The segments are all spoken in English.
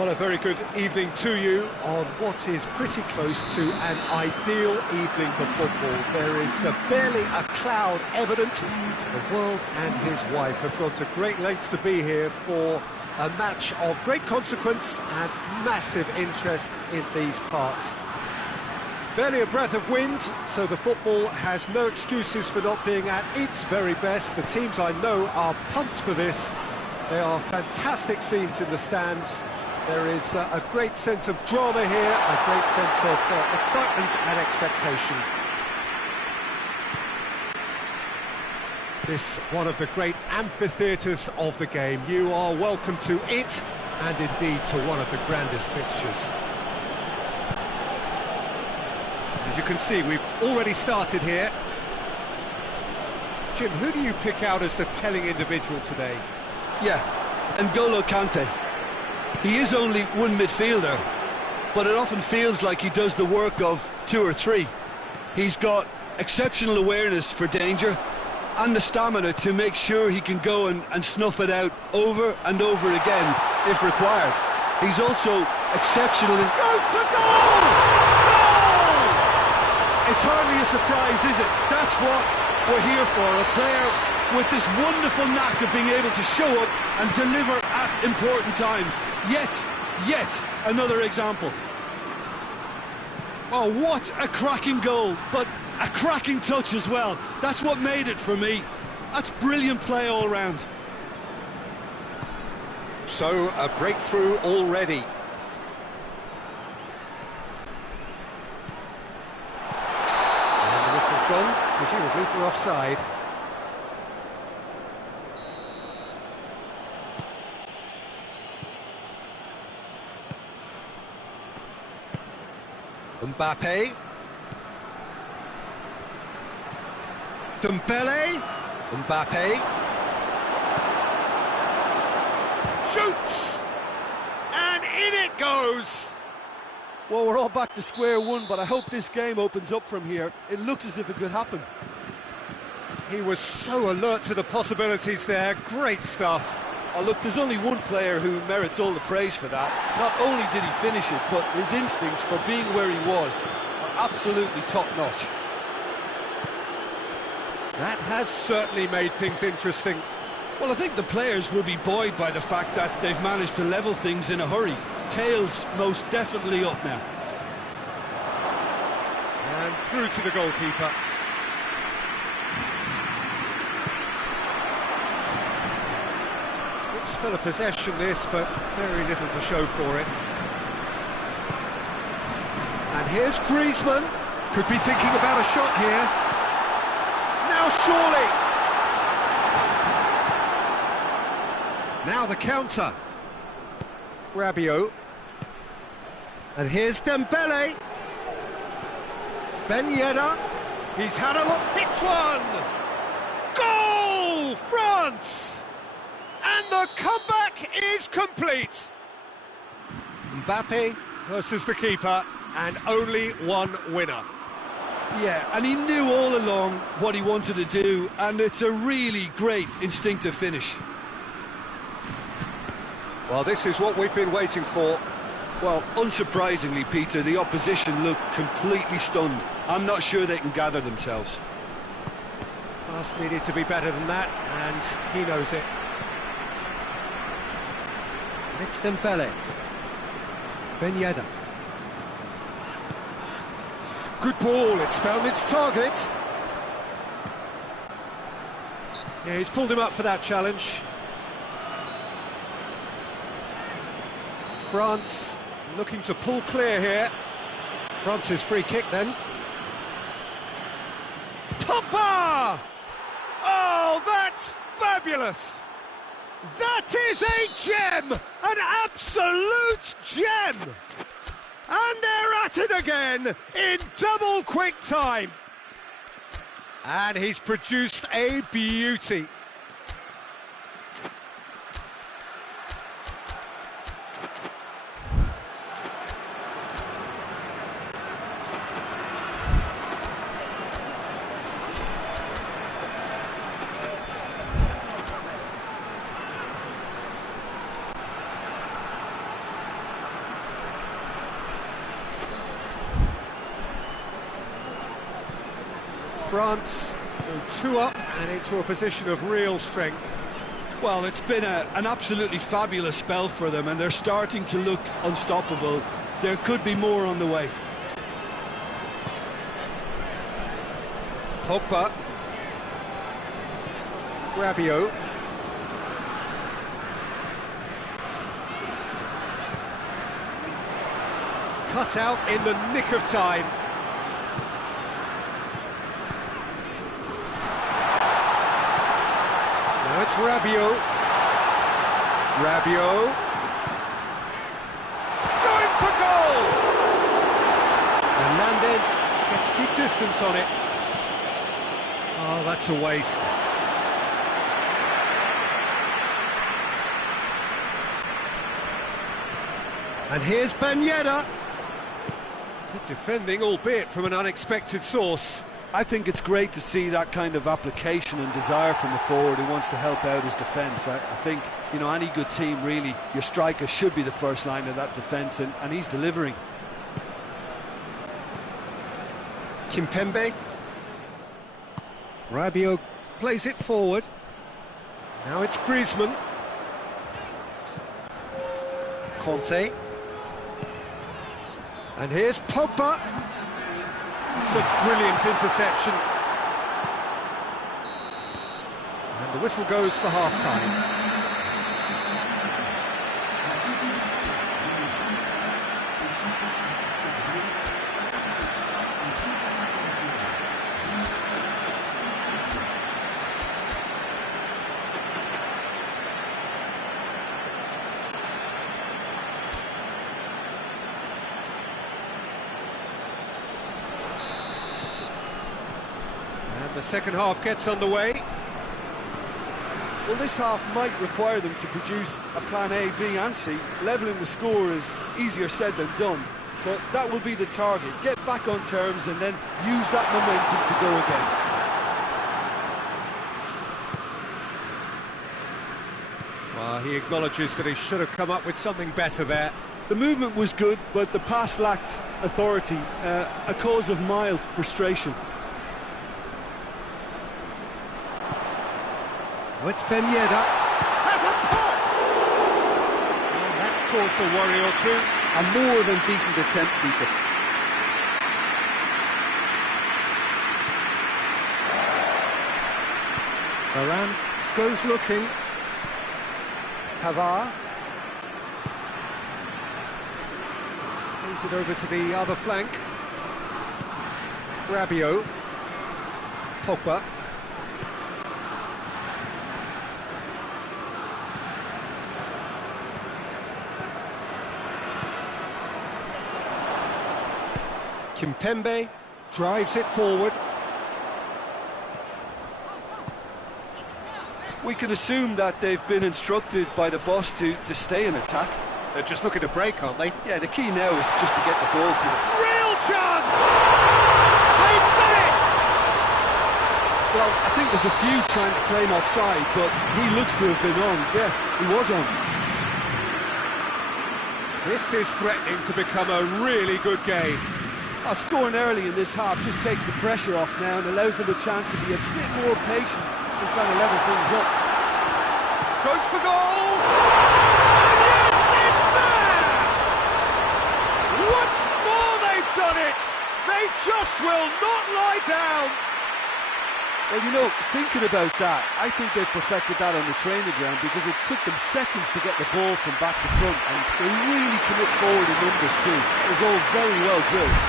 Well, a very good evening to you on what is pretty close to an ideal evening for football. There is barely a cloud evident. The world and his wife have gone to great lengths to be here for a match of great consequence and massive interest in these parts. Barely a breath of wind, so the football has no excuses for not being at its very best. The teams I know are pumped for this. There are fantastic scenes in the stands. There is a great sense of drama here, a great sense of excitement and expectation. This one of the great amphitheatres of the game. You are welcome to it, and indeed to one of the grandest fixtures. As you can see, we've already started here. Jim, who do you pick out as the telling individual today? Yeah, N'Golo Kante. He is only one midfielder, but it often feels like he does the work of two or three. He's got exceptional awareness for danger and the stamina to make sure he can go and snuff it out over and over again if required. He's also exceptional in... Goes for goal! Goal! It's hardly a surprise, is it? That's what we're here for, a player with this wonderful knack of being able to show up and deliver at important times. Yet another example. Oh, what a cracking goal, but a cracking touch as well. That's what made it for me. That's brilliant play all round. So, a breakthrough already. And the whistle's gone, presumably for offside. Mbappe. Dembele. Mbappe. Shoots! And in it goes! Well, we're all back to square one, but I hope this game opens up from here. It looks as if it could happen. He was so alert to the possibilities there. Great stuff. Oh, look, there's only one player who merits all the praise for that. Not only did he finish it, but his instincts for being where he was are absolutely top-notch. That has certainly made things interesting. Well, I think the players will be buoyed by the fact that they've managed to level things in a hurry. Tails most definitely up now. And through to the goalkeeper. Good spell of possession this, but very little to show for it. And here's Griezmann. Could be thinking about a shot here. Now surely! Now the counter. Rabiot. And here's Dembele. Ben Yedder. He's had a look, hits one! Goal! France! And the comeback is complete. Mbappe versus the keeper, and only one winner. Yeah, and he knew all along what he wanted to do, and it's a really great instinctive finish. Well, this is what we've been waiting for. Well, unsurprisingly, Peter, the opposition look completely stunned. I'm not sure they can gather themselves. Pass needed to be better than that, and he knows it. And it's Dembele. Ben Yedder. Good ball, it's found its target. Yeah, he's pulled him up for that challenge. France looking to pull clear here. France's free kick then. Pogba! Oh, that's fabulous! That is a gem! An absolute gem! And they're at it again in double quick time. And he's produced a beauty. France go 2 up and into a position of real strength. Well, it's been an absolutely fabulous spell for them, and they're starting to look unstoppable. There could be more on the way. Pogba. Rabiot. Cut out in the nick of time. Now it's Rabiot. Rabiot. Going for goal! Hernandez gets good distance on it. Oh, that's a waste. And here's Ben Yedder. Good defending, albeit from an unexpected source. I think it's great to see that kind of application and desire from a forward who wants to help out his defence. I think, you know, any good team, really, your striker should be the first line of that defence, and he's delivering. Kimpembe. Rabiot plays it forward. Now it's Griezmann. Conte. And here's Pogba. It's a brilliant interception. And the whistle goes for half-time. The second half gets underway. Well, this half might require them to produce a plan A, B and C. Levelling the score is easier said than done, but that will be the target. Get back on terms and then use that momentum to go again. Well, he acknowledges that he should have come up with something better there. The movement was good, but the pass lacked authority, a cause of mild frustration. Oh, it's Ben Yedder. Has a pop! Oh, that's caused a worry or two. A more than decent attempt, Peter. Varane goes looking. Pavard. Plays it over to the other flank. Rabiot. Pogba. Kimpembe drives it forward. We can assume that they've been instructed by the boss to stay in attack. They're just looking to break, aren't they? Yeah, the key now is just to get the ball to them. Real chance! They've done it! Well, I think there's a few trying to claim offside, but he looks to have been on. Yeah, he was on. This is threatening to become a really good game. Scoring early in this half just takes the pressure off now and allows them a chance to be a bit more patient and trying to level things up. Goes for goal! And yes, it's there! Once more they've done it! They just will not lie down! Well, you know, thinking about that, I think they've perfected that on the training ground because it took them seconds to get the ball from back to front, and they really commit forward in numbers too. It was all very well drilled.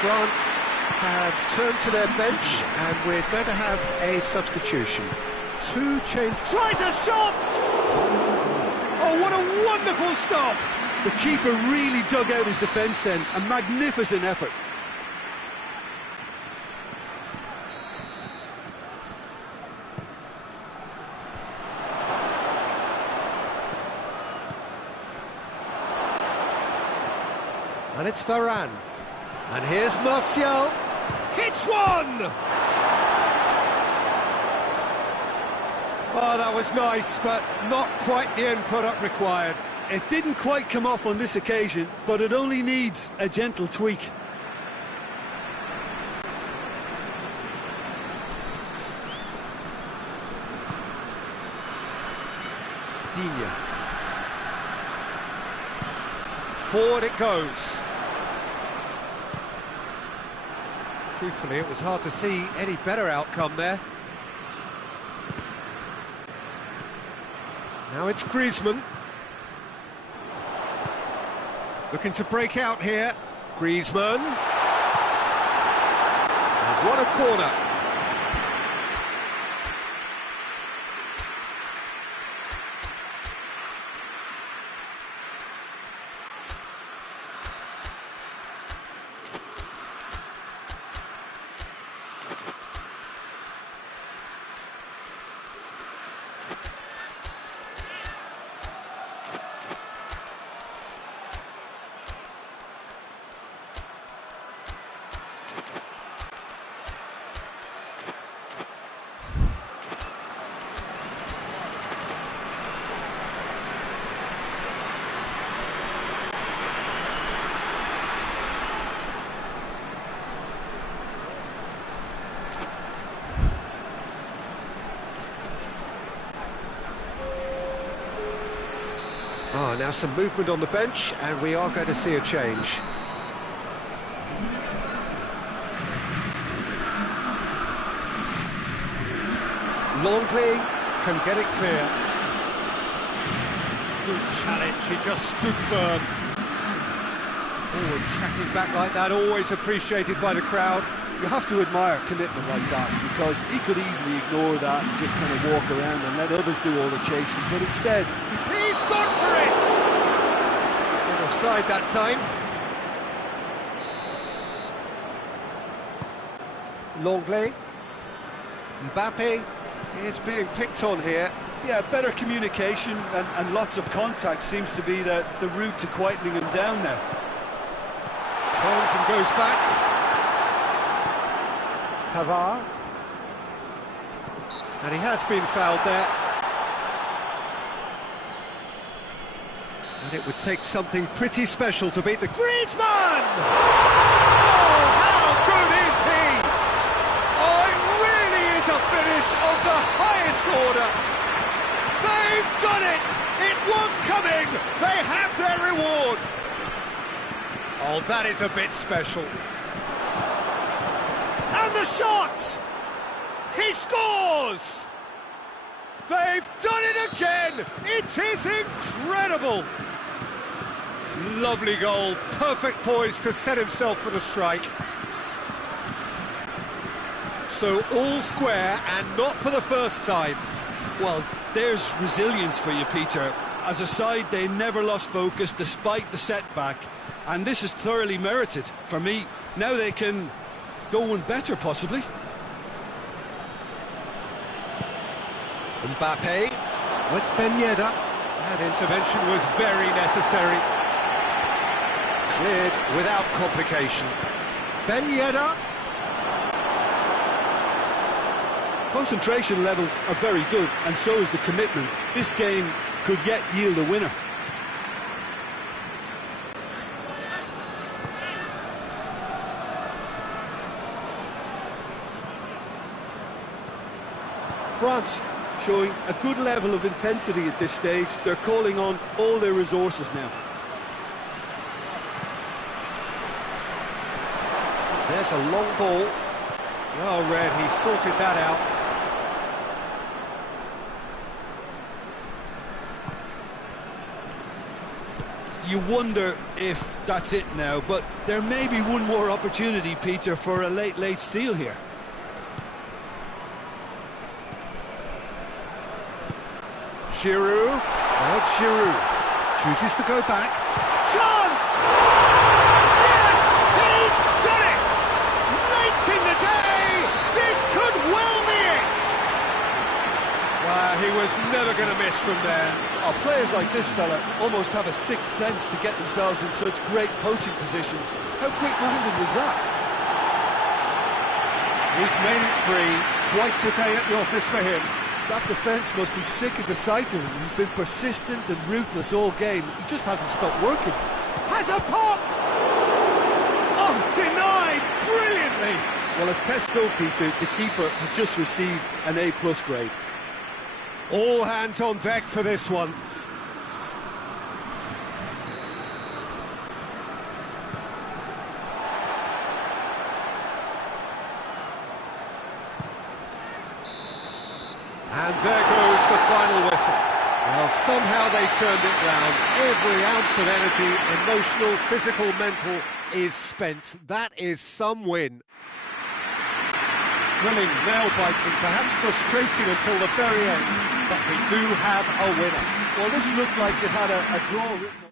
France have turned to their bench and we're going to have a substitution. Two change. Tries a shot! Oh, what a wonderful stop! The keeper really dug out his defence then. A magnificent effort. And it's Varane. And here's Martial. Hits one! Oh, that was nice, but not quite the end product required. It didn't quite come off on this occasion, but it only needs a gentle tweak. Digne. Forward it goes. Truthfully, it was hard to see any better outcome there. Now it's Griezmann. Looking to break out here. Griezmann. And what a corner. Now some movement on the bench, and we are going to see a change. Longley can get it clear. Good challenge, he just stood firm. Forward tracking back like that, always appreciated by the crowd. You have to admire commitment like that, because he could easily ignore that and just kind of walk around and let others do all the chasing, but instead... He's gone for it! Not offside that time. Longley. Mbappe is being picked on here. Yeah, better communication and lots of contact seems to be the route to quietening him down now. Turns and goes back. Pavard. And he has been fouled there. And it would take something pretty special to beat the Griezmann! Oh, how good is he? Oh, it really is a finish of the highest order. They've done it! It was coming! They have their reward! Oh, that is a bit special. And the shot! He scores! They've done it again! It is incredible! Lovely goal, perfect poise to set himself for the strike. So all square, and not for the first time. Well, there's resilience for you, Peter. As a side, they never lost focus despite the setback, and this is thoroughly merited for me. Now they can go one better, possibly. Mbappe, oh, it's Ben Yedder. That intervention was very necessary. Cleared without complication. Ben Yedder. Concentration levels are very good, and so is the commitment. This game could yet yield a winner. France showing a good level of intensity at this stage. They're calling on all their resources now. There's a long ball. Well read, he sorted that out. You wonder if that's it now, but there may be one more opportunity, Peter, for a late steal here. Giroud. Well, Giroud chooses to go back. Chance! Yes, he's done it! Late in the day, this could well be it! Wow, he was never going to miss from there. Oh, players like this fella almost have a sixth sense to get themselves in such great poaching positions. How quick-minded was that? He's made it three. Quite a day at the office for him. That defence must be sick of the sight of him. He's been persistent and ruthless all game. He just hasn't stopped working. Has a pop! Oh, denied brilliantly! Well, as test goalkeeper, the keeper has just received an A+ grade. All hands on deck for this one. And there goes the final whistle. Well, somehow they turned it round. Every ounce of energy, emotional, physical, mental, is spent. That is some win. Thrilling, nail-biting, perhaps frustrating until the very end, but we do have a winner. Well, this looked like it had a draw written on.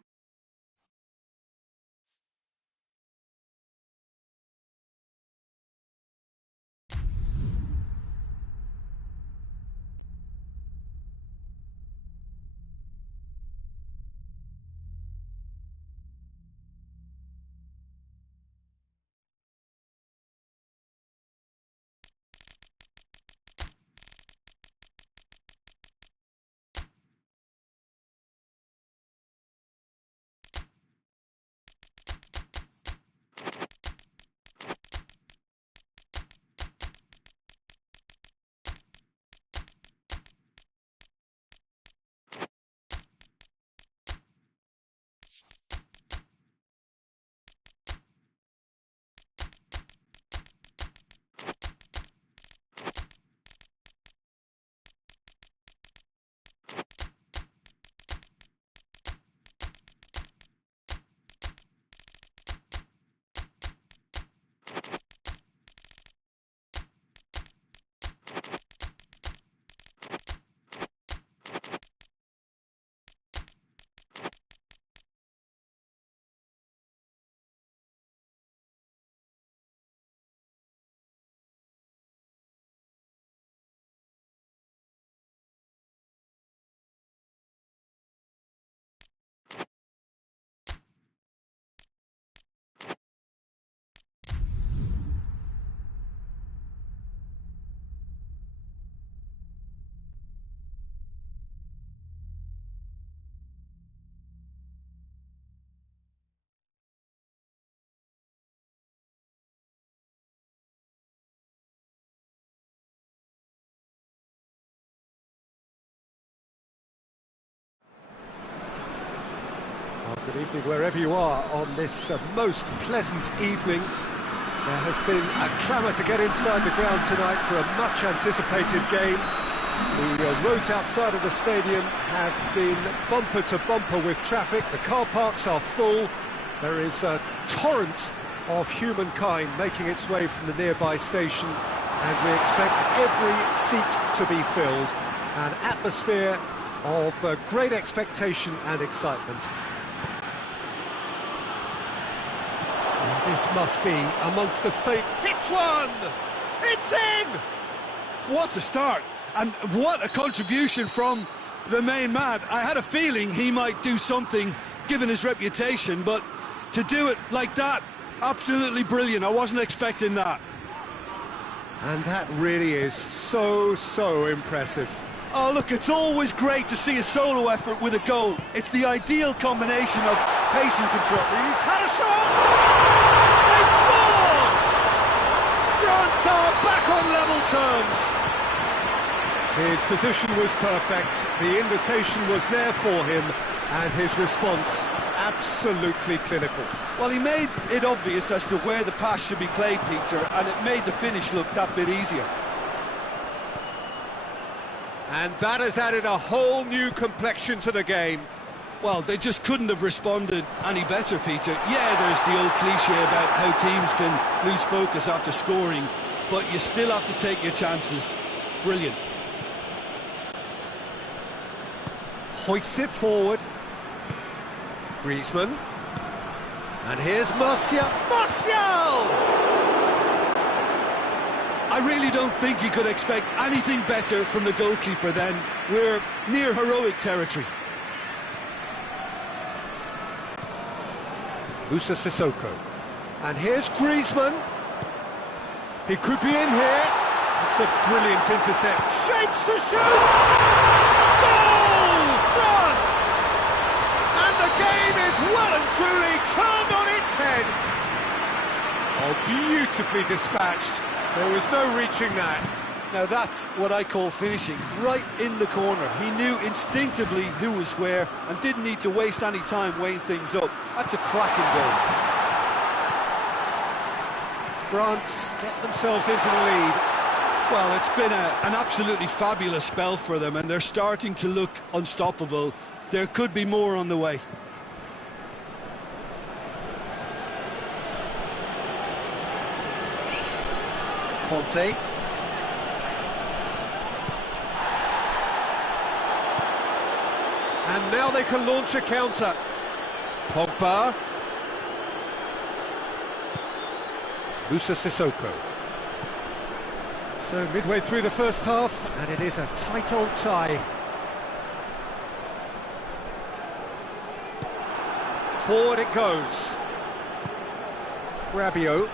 Well, good evening wherever you are on this most pleasant evening. There has been a clamour to get inside the ground tonight for a much anticipated game. The roads outside of the stadium have been bumper to bumper with traffic. The car parks are full. There is a torrent of humankind making its way from the nearby station, and we expect every seat to be filled. An atmosphere of great expectation and excitement. And this must be amongst the hits one! It's in! What a start! And what a contribution from the main man. I had a feeling he might do something, given his reputation, but to do it like that, absolutely brilliant. I wasn't expecting that. And that really is so impressive. Oh, look, it's always great to see a solo effort with a goal. It's the ideal combination of pace and control. He's had a shot! They've scored! France are back on level terms. His position was perfect, the invitation was there for him, and his response absolutely clinical. Well, he made it obvious as to where the pass should be played, Peter, and it made the finish look that bit easier. And that has added a whole new complexion to the game. Well, they just couldn't have responded any better, Peter. Yeah, there's the old cliche about how teams can lose focus after scoring, but you still have to take your chances. Brilliant. Hoists it forward. Griezmann. And here's Martial. Martial! I really don't think you could expect anything better from the goalkeeper then. We're near heroic territory. Moussa Sissoko. And here's Griezmann. He could be in here. It's a brilliant intercept. Shapes to shoot! Goal! France! And the game is well and truly turned on its head. Oh, beautifully dispatched. There was no reaching that. Now that's what I call finishing, right in the corner. He knew instinctively who was where and didn't need to waste any time weighing things up. That's a cracking goal. France get themselves into the lead. Well, it's been an absolutely fabulous spell for them, and they're starting to look unstoppable. There could be more on the way. Conte. And now they can launch a counter. Pogba. Moussa Sissoko. So midway through the first half, and it is a tight old tie. Forward it goes. Rabiot.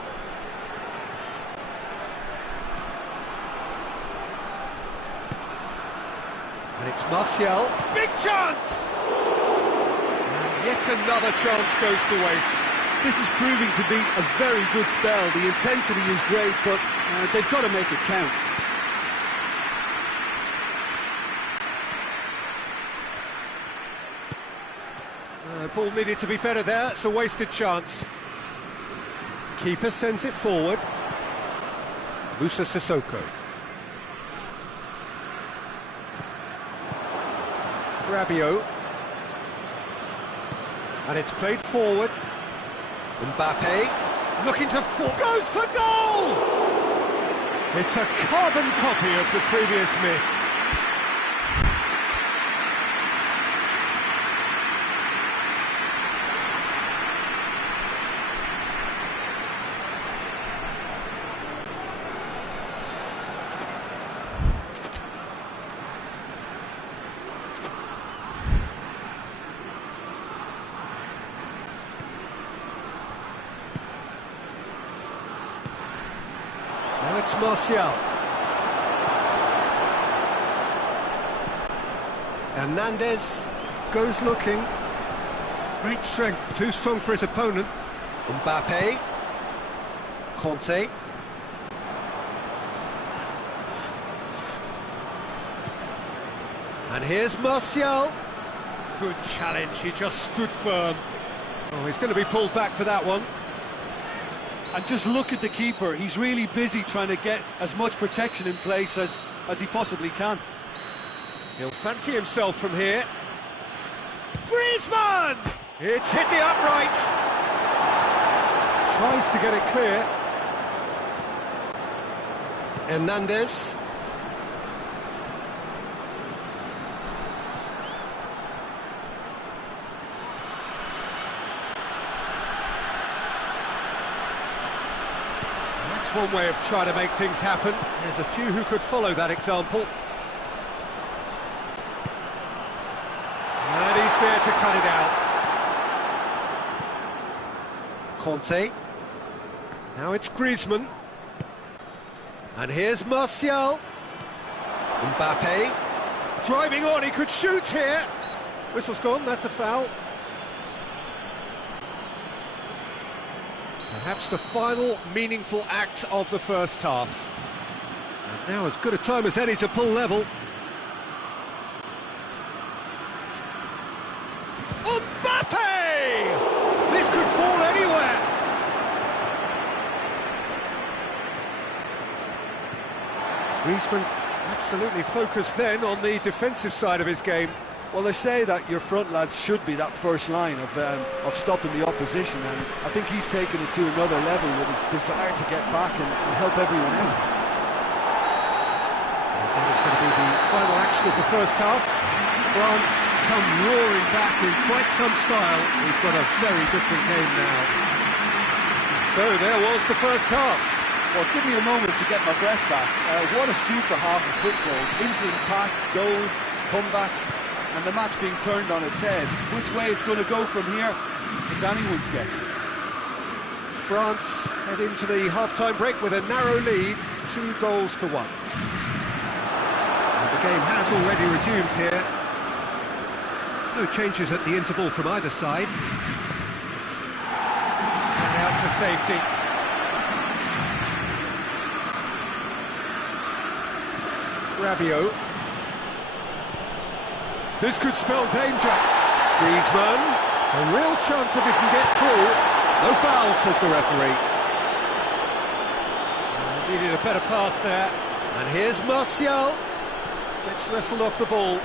And it's Martial. Big chance! And yet another chance goes to waste. This is proving to be a very good spell. The intensity is great, but they've got to make it count. Ball needed to be better there. It's a wasted chance. Keeper sends it forward. Moussa Sissoko. Rabiot. And it's played forward. Mbappe. Looking to goes for goal! It's a carbon copy of the previous miss. It's Martial. Hernandez goes looking. Great strength, too strong for his opponent. Mbappe. Conte. And here's Martial. Good challenge, he just stood firm. Oh, he's going to be pulled back for that one. And just look at the keeper. He's really busy trying to get as much protection in place as he possibly can. He'll fancy himself from here. Griezmann! It's hit the upright. Tries to get it clear. Hernandez. One way of trying to make things happen. There's a few who could follow that example. And he's there to cut it out. Conte. Now it's Griezmann. And here's Martial. Mbappe. Driving on, he could shoot here. Whistle's gone, that's a foul. Perhaps the final meaningful act of the first half. And now as good a time as any to pull level. Mbappe! This could fall anywhere. Griezmann absolutely focused then on the defensive side of his game. Well, they say that your front lads should be that first line of stopping the opposition, and I think he's taken it to another level with his desire to get back and help everyone out. That is going to be the final action of the first half. France come roaring back in quite some style. We've got a very different game now. So there was the first half. Well, give me a moment to get my breath back. What a super half of football. Instant pack, goals, comebacks, and the match being turned on its head. Which way it's going to go from here, it's anyone's guess. France head into the half-time break with a narrow lead, 2-1. And the game has already resumed here. No changes at the interval from either side. And out to safety. Rabiot. This could spell danger. Griezmann. A real chance if he can get through. No foul, says the referee. Needed a better pass there. And here's Martial. Gets wrestled off the ball.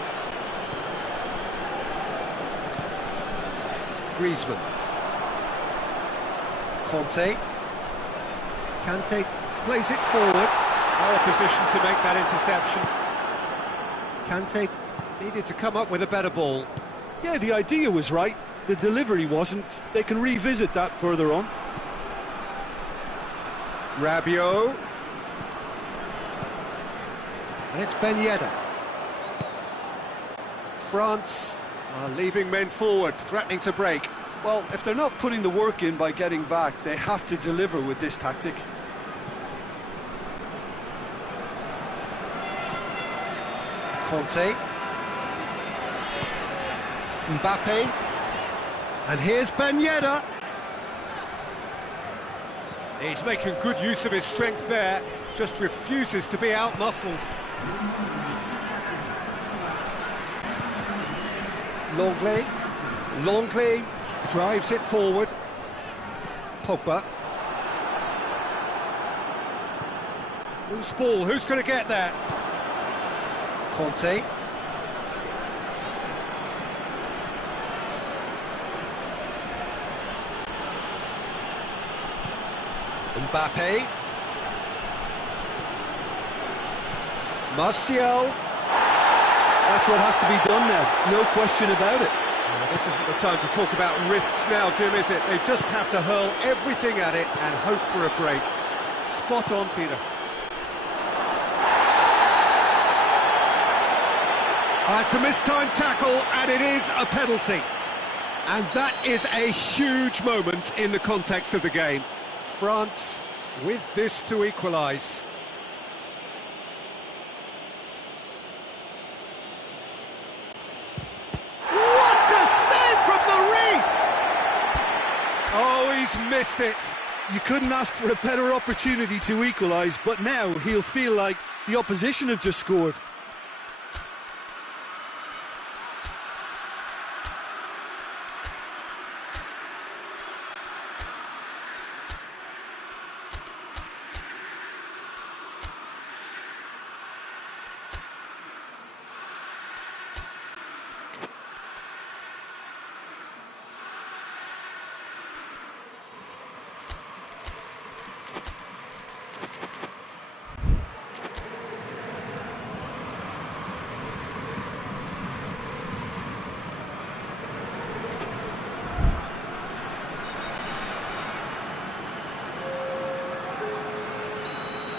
Griezmann. Kante plays it forward. No opposition to make that interception. Kante needed to come up with a better ball. Yeah, the idea was right. The delivery wasn't. They can revisit that further on. Rabiot. And it's Ben Yedder. France are leaving men forward, threatening to break. Well, if they're not putting the work in by getting back, they have to deliver with this tactic. Conte. Mbappe. And here's Ben Yedder. He's making good use of his strength there, just refuses to be out-muscled. Longley drives it forward. Pogba. Loose ball, who's going to get there? Conte. Mbappe. Martial. That's what has to be done now, no question about it. This isn't the time to talk about risks now, Jim, is it? They just have to hurl everything at it and hope for a break. Spot on, Peter. It's a mistimed tackle, and it is a penalty. And that is a huge moment in the context of the game. France with this to equalise. What a save from Maurice! Oh, he's missed it. You couldn't ask for a better opportunity to equalise, but now he'll feel like the opposition have just scored.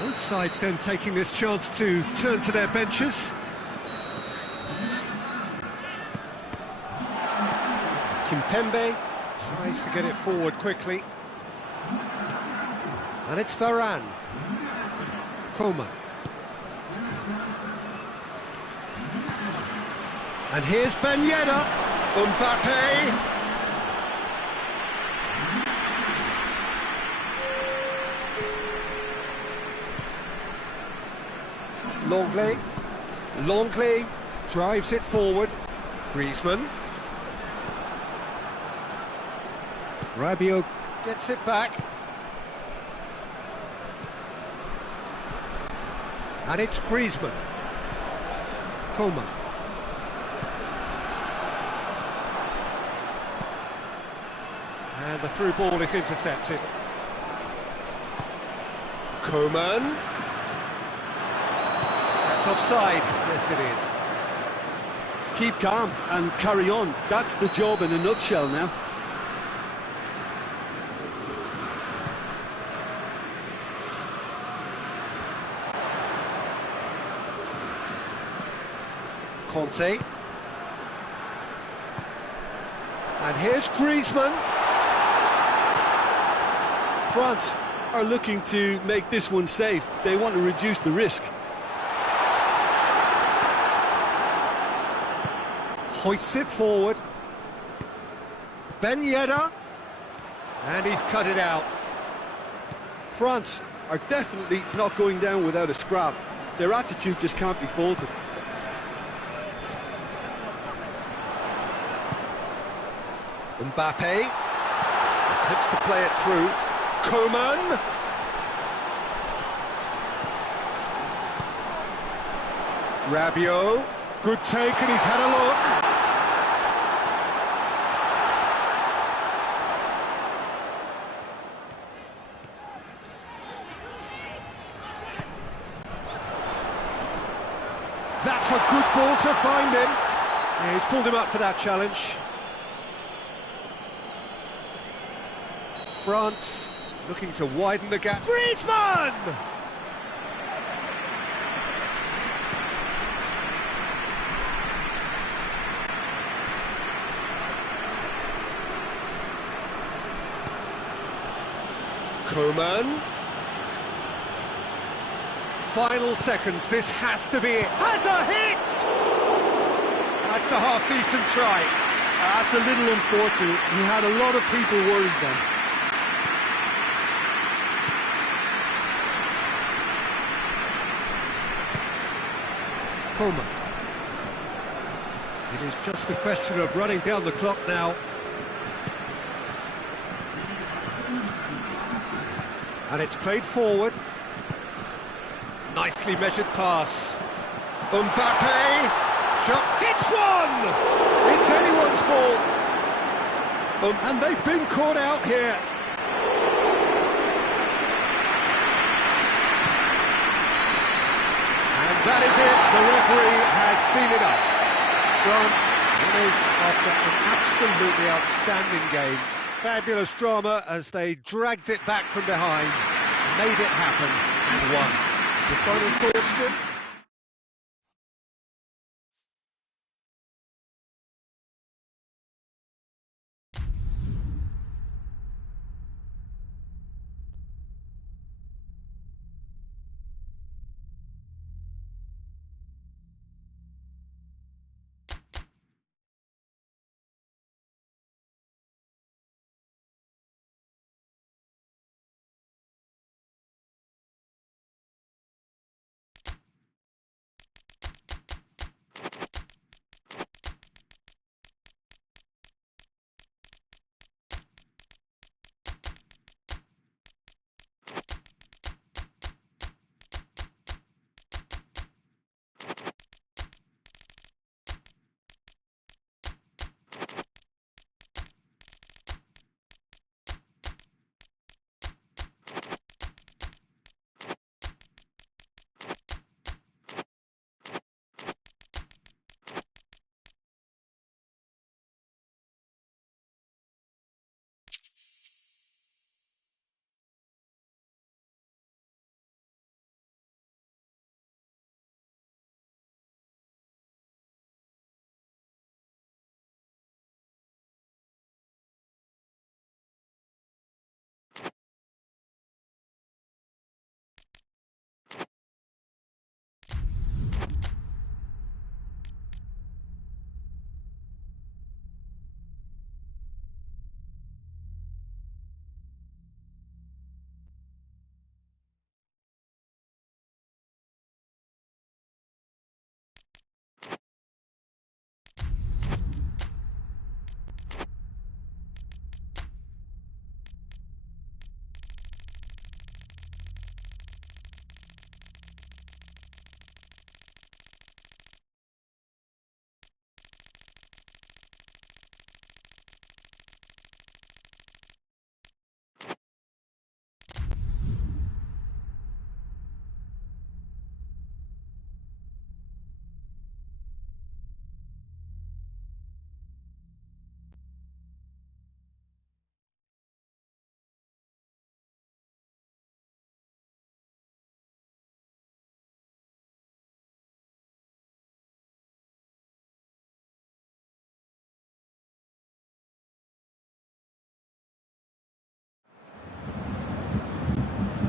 Both sides then taking this chance to turn to their benches. Kimpembe tries to get it forward quickly. And it's Varane. Coman. And here's Ben Yedder. Mbappe. Longley drives it forward. Griezmann. Rabiot gets it back. And it's Griezmann. Coman. And the through ball is intercepted. Coman. Offside, yes it is. Keep calm and carry on. That's the job in a nutshell now. Conte. And here's Griezmann. France are looking to make this one safe. They want to reduce the risk. Hoists it forward. Ben Yedder. And he's cut it out. France are definitely not going down without a scrap. Their attitude just can't be faulted. Mbappe attempts to play it through. Coman. Rabiot. Good take, and he's had a look. That's a good ball to find him. Yeah, he's pulled him up for that challenge. France looking to widen the gap. Griezmann! Coman. Final seconds, this has to be it. Has a hit! That's a half-decent try. That's a little unfortunate. He had a lot of people worried then. Coman. It is just a question of running down the clock now. And it's played forward. Nicely measured pass. Mbappe shot, hits one! It's anyone's ball. And they've been caught out here. And that is it. The referee has seen it up. France winners after an absolutely outstanding game. Fabulous drama as they dragged it back from behind, made it happen, and won. The final thoughts, Jim?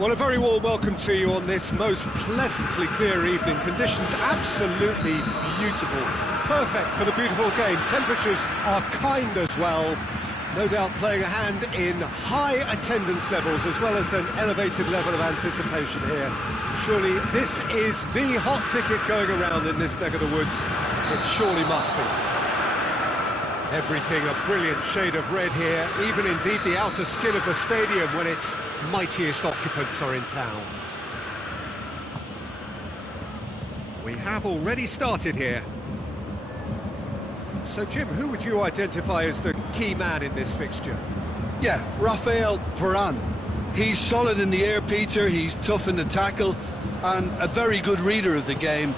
Well, a very warm welcome to you on this most pleasantly clear evening. Conditions absolutely beautiful. Perfect for the beautiful game. Temperatures are kind as well. No doubt playing a hand in high attendance levels as well as an elevated level of anticipation here. Surely this is the hot ticket going around in this neck of the woods. It surely must be. Everything a brilliant shade of red here, even indeed the outer skin of the stadium when its mightiest occupants are in town. We have already started here. So, Jim, who would you identify as the key man in this fixture? Yeah, Raphael Varane. He's solid in the air, Peter, he's tough in the tackle, and a very good reader of the game.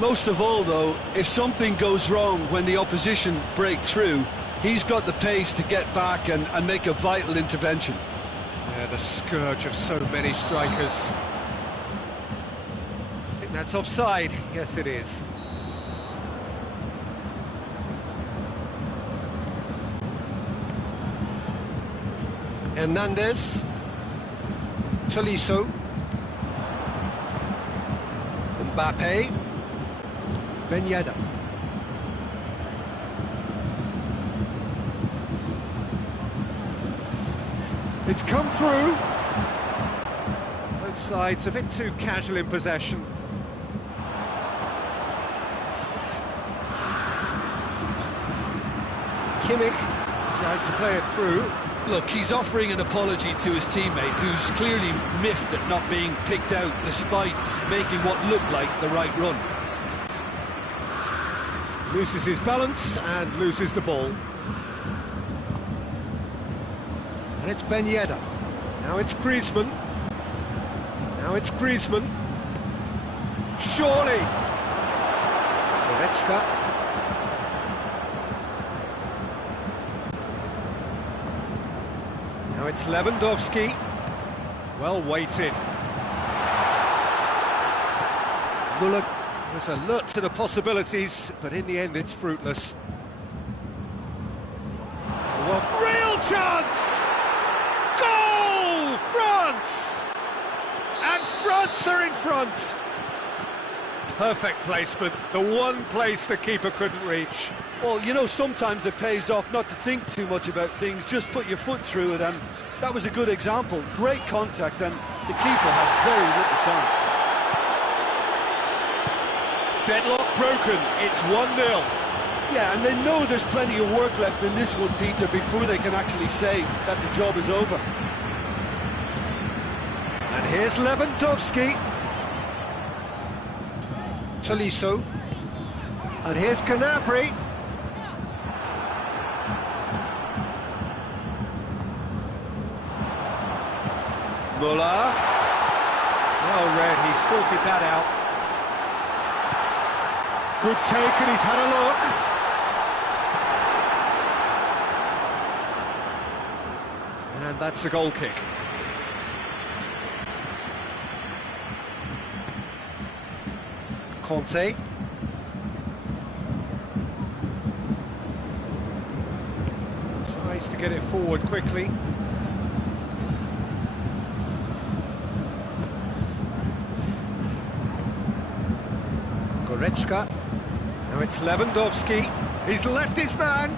Most of all, though, if something goes wrong when the opposition break through, he's got the pace to get back and make a vital intervention. Yeah, the scourge of so many strikers. I think that's offside. Yes, it is. Hernandez. Tolisso. Mbappe. Ben Yedder. It's come through. Both sides a bit too casual in possession. Kimmich tried to play it through. Look, he's offering an apology to his teammate, who's clearly miffed at not being picked out despite making what looked like the right run. Loses his balance and loses the ball. And it's Ben Yedder. Now it's Griezmann. Now it's Griezmann. Surely! Goretzka. Now it's Lewandowski. Well weighted. Muller was alert to the possibilities, but in the end it's fruitless. Well, real chance! Goal! France! And France are in front! Perfect placement, the one place the keeper couldn't reach. Well, you know, sometimes it pays off not to think too much about things, just put your foot through it, and that was a good example. Great contact, and the keeper had very little chance. Deadlock broken, it's 1-0. Yeah, and they know there's plenty of work left in this one, Peter, before they can actually say that the job is over. And here's Lewandowski. Tolisso. And here's Gnabry. Muller. Well read, he sorted that out. Good take, and he's had a look. And that's a goal kick. Conte. Tries to get it forward quickly. Goretzka. Now it's Lewandowski. He's left his man.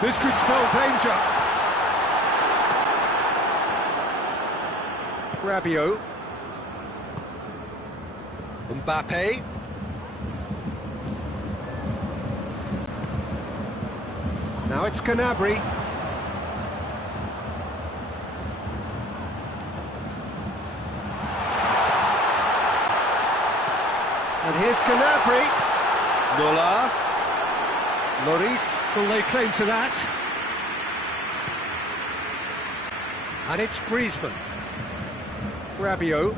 This could spell danger. Rabiot. Mbappe. Now it's Gnabry. And here's Gnabry. Muller. Lloris will lay claim to that. And it's Griezmann. Rabiot.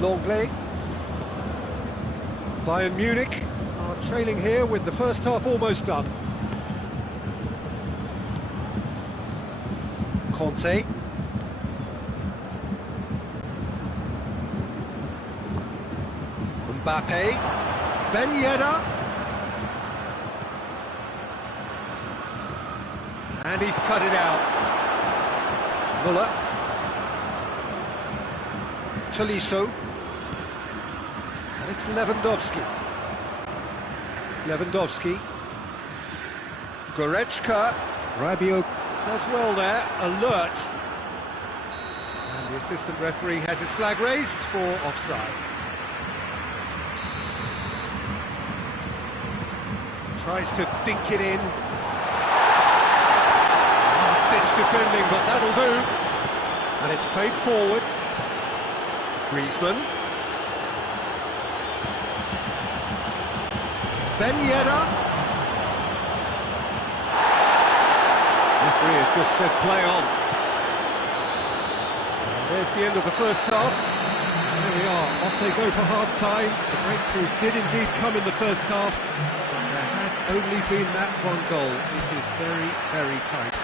Longley. Bayern Munich are trailing here with the first half almost done. Conte. Mbappe. Ben Yedder. And he's cut it out. Muller. Tolisso. And it's Lewandowski. Lewandowski. Goretzka. Rabiot does well there. Alert. And the assistant referee has his flag raised for offside. Tries to dink it in. Last-ditch defending, but that'll do. And it's played forward. Griezmann. Ben Yedder. Referee has just said play on. And there's the end of the first half. There we are, off they go for half-time. The breakthrough did indeed come in the first half. There has only been that one goal. It is very, very tight.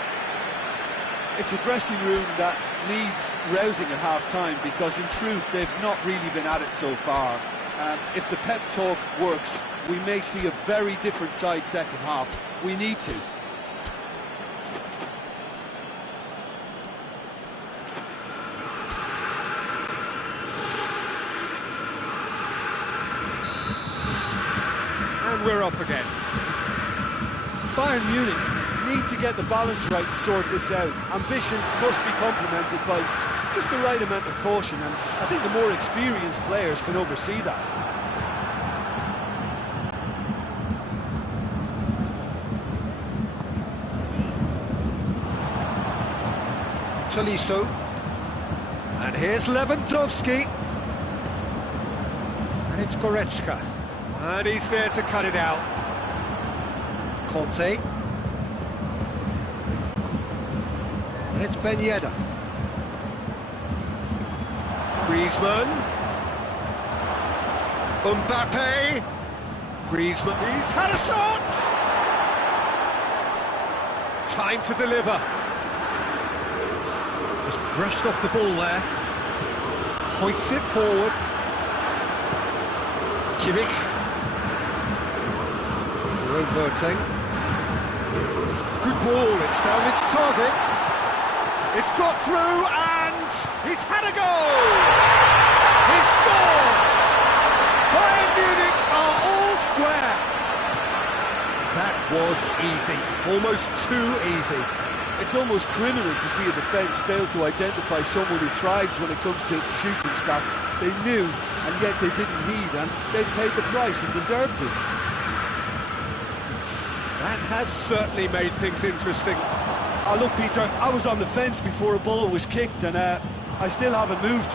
It's a dressing room that needs rousing at half-time, because in truth they've not really been at it so far. If the pep talk works, we may see a very different side second half. We need to. And we're off again. Bayern Munich need to get the balance right to sort this out. Ambition must be complemented by just the right amount of caution, and I think the more experienced players can oversee that. Tolisso. And here's Lewandowski. And it's Goretzka. And he's there to cut it out. Conte. And it's Ben Yedder. Griezmann. Mbappe. Griezmann. He's had a shot! Time to deliver. Just brushed off the ball there. Hoists it forward. Kimmich. Jerome Boateng. Good ball, it's found its target. It's got through and he's had a goal! He's scored! Bayern Munich are all square. That was easy, almost too easy. It's almost criminal to see a defence fail to identify someone who thrives when it comes to shooting stats. They knew, and yet they didn't heed, and they've paid the price and deserve to. That has certainly made things interesting. Oh, look, Peter, I was on the fence before a ball was kicked, and I still haven't moved.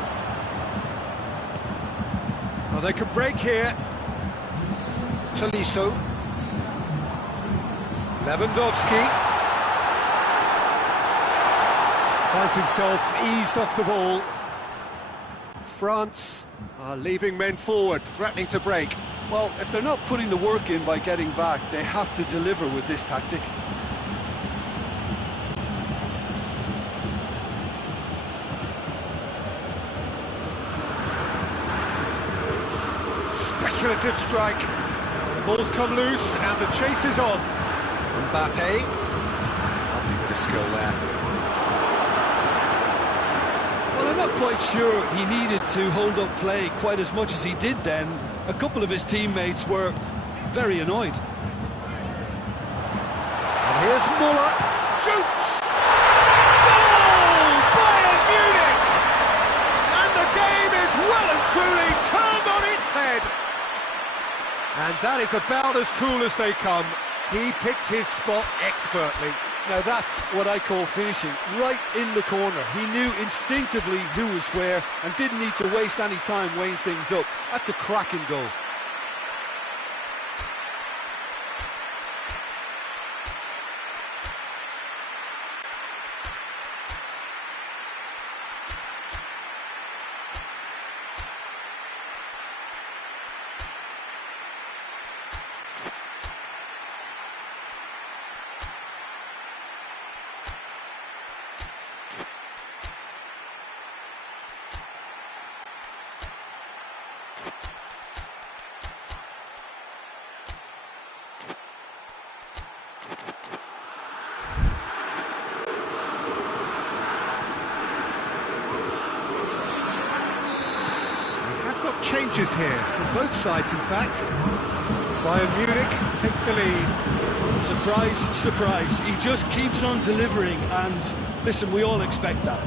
Well, they can break here. Tolisso. Lewandowski. Finds himself eased off the ball. France are leaving men forward, threatening to break. Well, if they're not putting the work in by getting back, they have to deliver with this tactic. Speculative strike. The ball's come loose and the chase is on. Mbappe. Nothing but a skill there. Well, I'm not quite sure he needed to hold up play quite as much as he did then. A couple of his teammates were very annoyed. And here's Muller. Shoots! Goal! Bayern Munich! And the game is well and truly turned on its head. And that is about as cool as they come. He picked his spot expertly. Now that's what I call finishing, right in the corner. He knew instinctively who was where and didn't need to waste any time weighing things up. That's a cracking goal. changes here, from both sides in fact. Bayern Munich take the lead. Surprise, surprise, he just keeps on delivering, and listen, we all expect that.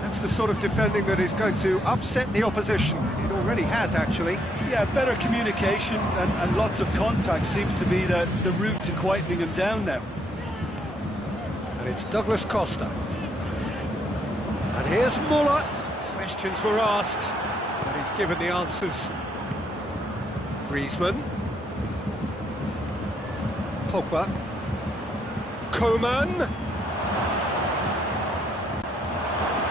That's the sort of defending that is going to upset the opposition. It already has, actually. Yeah, better communication and lots of contact seems to be the route to quietening him down now. And it's Douglas Costa. And here's Muller. Questions were asked, but he's given the answers. Griezmann. Pogba. Coman.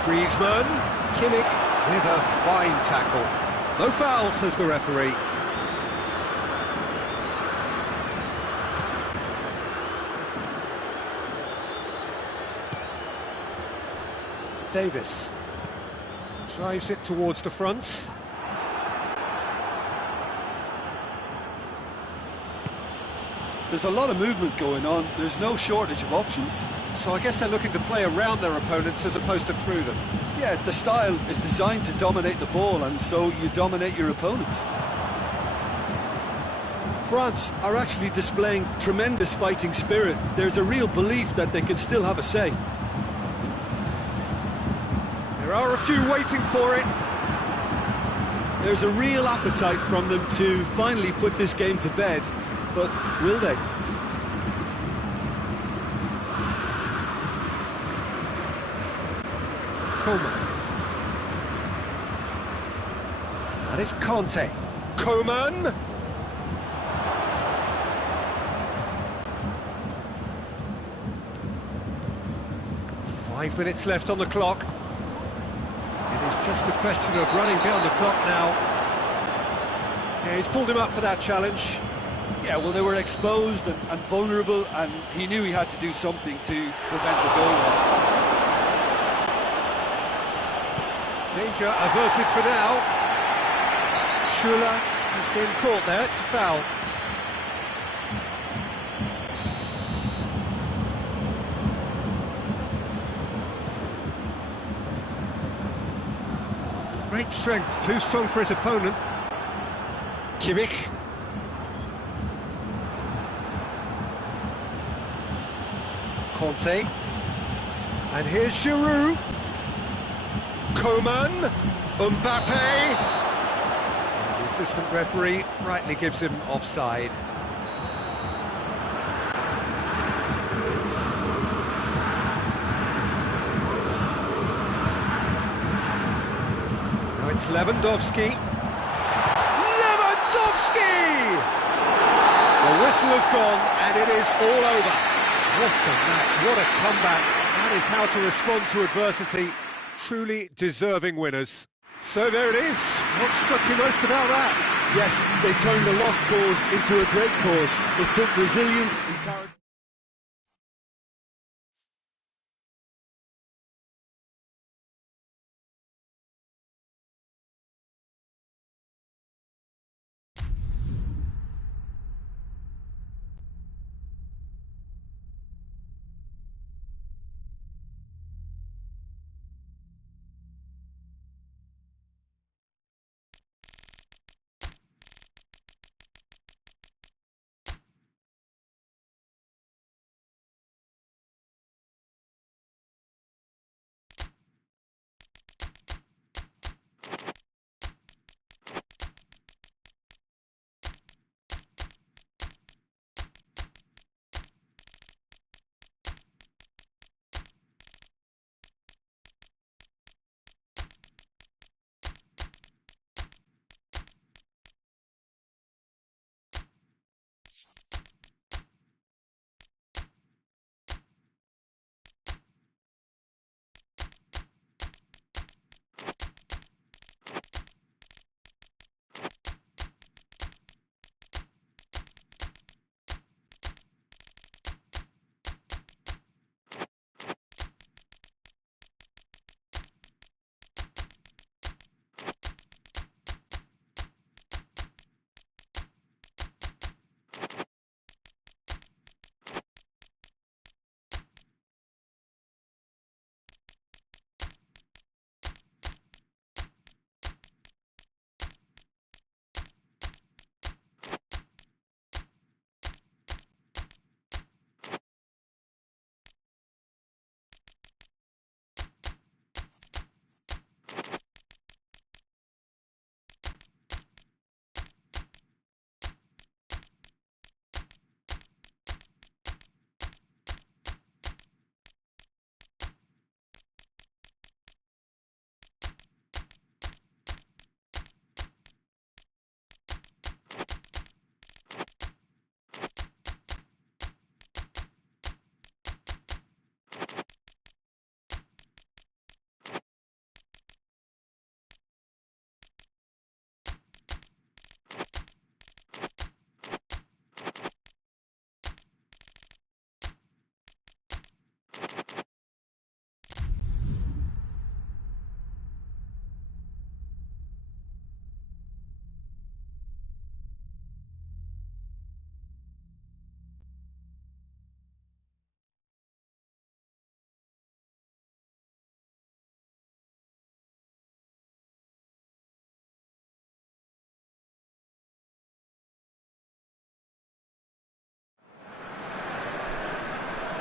Griezmann. Kimmich with a fine tackle. No foul, says the referee. Davis drives it towards the front. There's a lot of movement going on, there's no shortage of options. So I guess they're looking to play around their opponents as opposed to through them. Yeah, the style is designed to dominate the ball, and so you dominate your opponents. France are actually displaying tremendous fighting spirit. There's a real belief that they can still have a say. There are a few waiting for it. There's a real appetite from them to finally put this game to bed, but will they? Coman. And it's Conte. Coman. Five minutes left on the clock. It is just a question of running down the clock now. Yeah, he's pulled him up for that challenge. Yeah, well, they were exposed and vulnerable, and he knew he had to do something to prevent a goal. Danger averted for now. Schuller has been caught there, it's a foul. Great strength, too strong for his opponent. Kimmich. Conte. And here's Giroud. Coman. Mbappe. The assistant referee rightly gives him offside. Now it's Lewandowski. Lewandowski! The whistle has gone and it is all over. What a match, what a comeback. That is how to respond to adversity. Truly deserving winners. So there it is. What struck you most about that? Yes, they turned a lost cause into a great cause. It took resilience and character.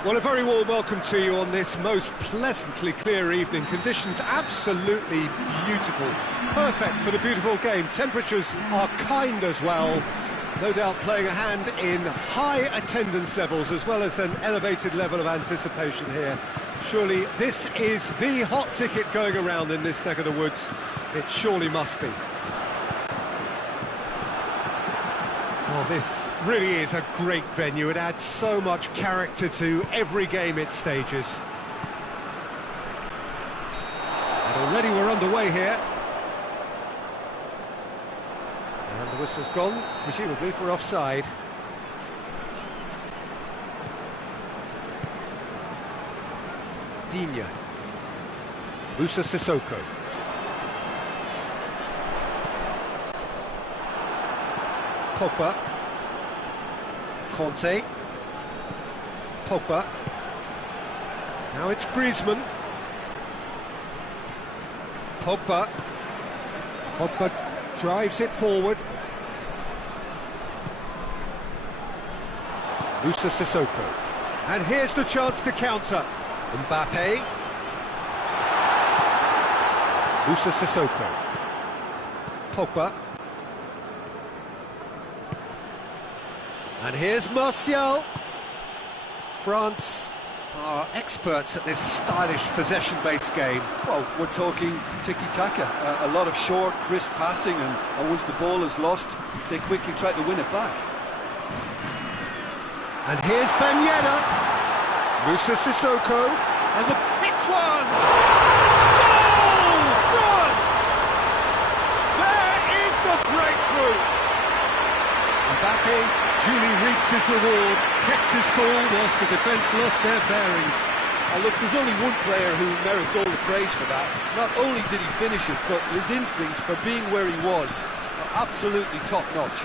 Well, a very warm welcome to you on this most pleasantly clear evening. Conditions absolutely beautiful. Perfect for the beautiful game. Temperatures are kind as well. No doubt playing a hand in high attendance levels as well as an elevated level of anticipation here. Surely this is the hot ticket going around in this neck of the woods. It surely must be. Well, this really is a great venue. It adds so much character to every game it stages. And already we're underway here. And the whistle's gone, presumably for offside. Digne. Moussa Sissoko. Pogba. Conte. Pogba. Now it's Griezmann. Pogba. Pogba drives it forward. Moussa Sissoko. And here's the chance to counter. Mbappe. Moussa Sissoko. Pogba. And here's Martial. France are experts at this stylish possession-based game. Well, we're talking tiki-taka, a lot of short, crisp passing, and once the ball is lost, they quickly try to win it back. And here's Ben Yedder. Moussa Sissoko. And the hits one! Goal! France! There is the breakthrough! Mbappe duly reaps his reward, kept his cool whilst the defence lost their bearings. Look, there's only one player who merits all the praise for that. Not only did he finish it, but his instincts for being where he was are absolutely top-notch.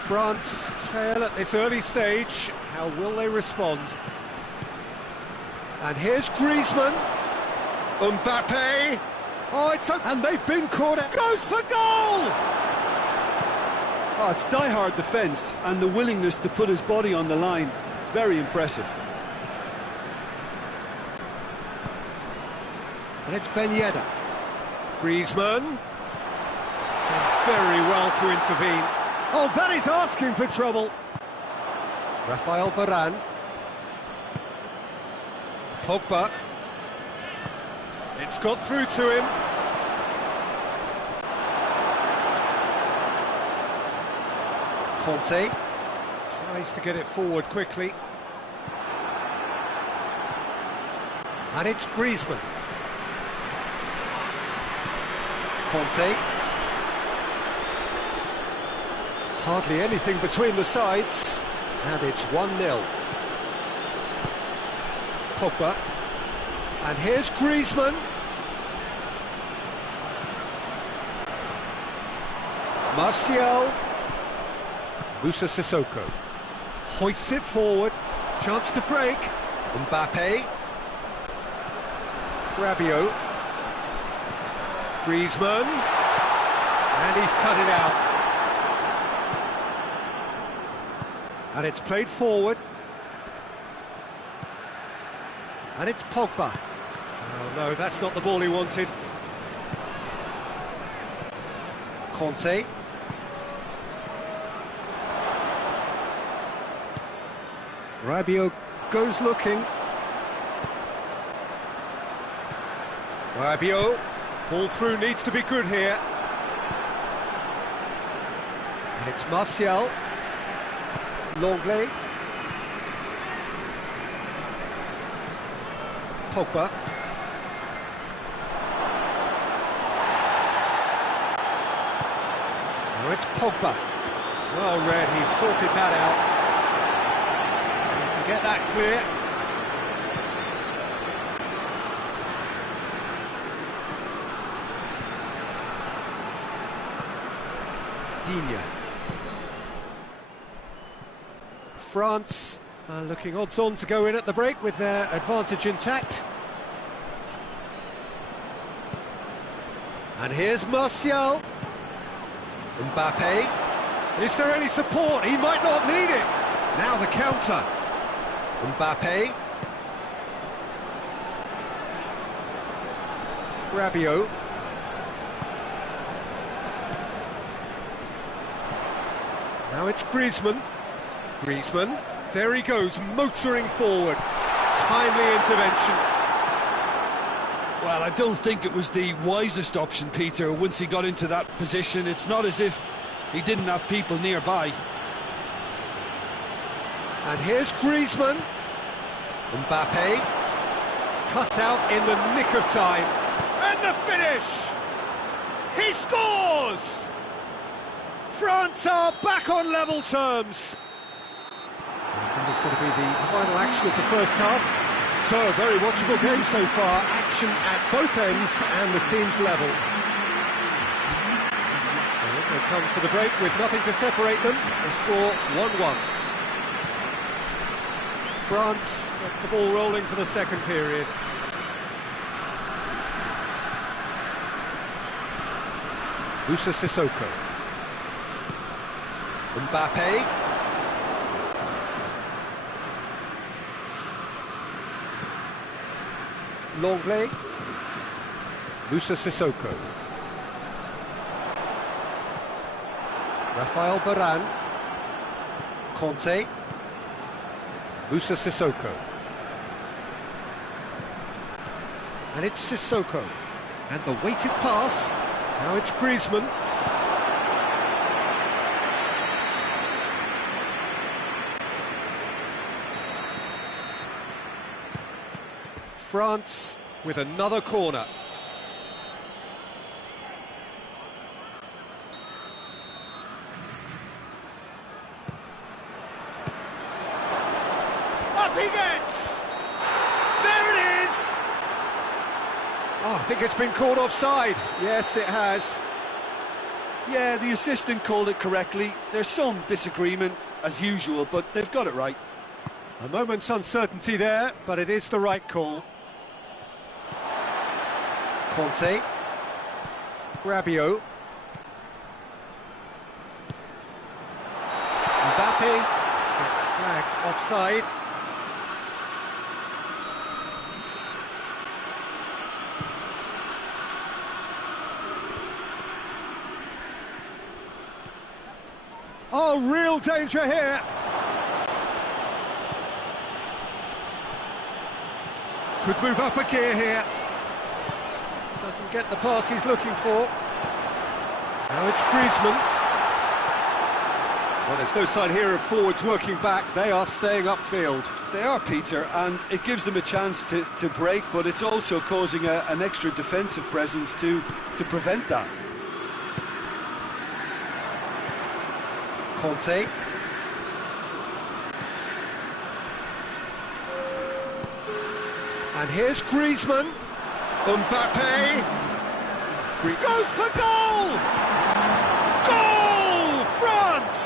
France trail at this early stage. How will they respond? And here's Griezmann. Mbappe. Oh, and they've been caught out. Goes for goal! Oh, it's die-hard defence and the willingness to put his body on the line. Very impressive. And it's Ben Yedder. Griezmann. Done very well to intervene. Oh, that is asking for trouble. Raphael Varane. Pogba. It's got through to him. Conte tries to get it forward quickly. And it's Griezmann. Conte. Hardly anything between the sides. And it's 1-0. Pogba. And here's Griezmann. Martial. Moussa Sissoko hoists it forward, chance to break. Mbappe. Rabiot. Griezmann. And he's cut it out. And it's played forward. And it's Pogba. Oh no, that's not the ball he wanted. Conte. Rabiot goes looking. Rabiot, ball through, needs to be good here. And it's Martial. Longley. Pogba. Now it's Pogba. Well read, he's sorted that out. Get that clear. Digne. France are looking odds on to go in at the break with their advantage intact. And here's Martial. Mbappe. Is there any support? He might not need it. Now the counter. Mbappe. Rabiot. Now it's Griezmann. Griezmann. There he goes, motoring forward. Timely intervention. Well, I don't think it was the wisest option, Peter, once he got into that position. It's not as if he didn't have people nearby. And here's Griezmann. Mbappe. Cut out in the nick of time. And the finish! He scores! France are back on level terms. That is going to be the final action of the first half. So, a very watchable game so far. Action at both ends and the team's level. So they come for the break with nothing to separate them. The score 1-1. France get the ball rolling for the second period. Moussa Sissoko. Mbappe. Longley. Moussa Sissoko. Raphael Varane. Conte. Moussa Sissoko. And it's Sissoko. And the weighted pass. Now it's Griezmann. France with another corner. Up he gets! There it is! Oh, I think it's been called offside. Yes, it has. Yeah, the assistant called it correctly. There's some disagreement, as usual, but they've got it right. A moment's uncertainty there, but it is the right call. Conte. Rabiot. Mbappe gets flagged offside. Oh, real danger here. Could move up a gear here. Doesn't get the pass he's looking for. Now it's Griezmann. Well, there's no sign here of forwards working back. They are staying upfield. They are, Peter, and it gives them a chance to break, but it's also causing an extra defensive presence to prevent that. Conte. And here's Griezmann. Mbappe. Goes for goal! Goal! France!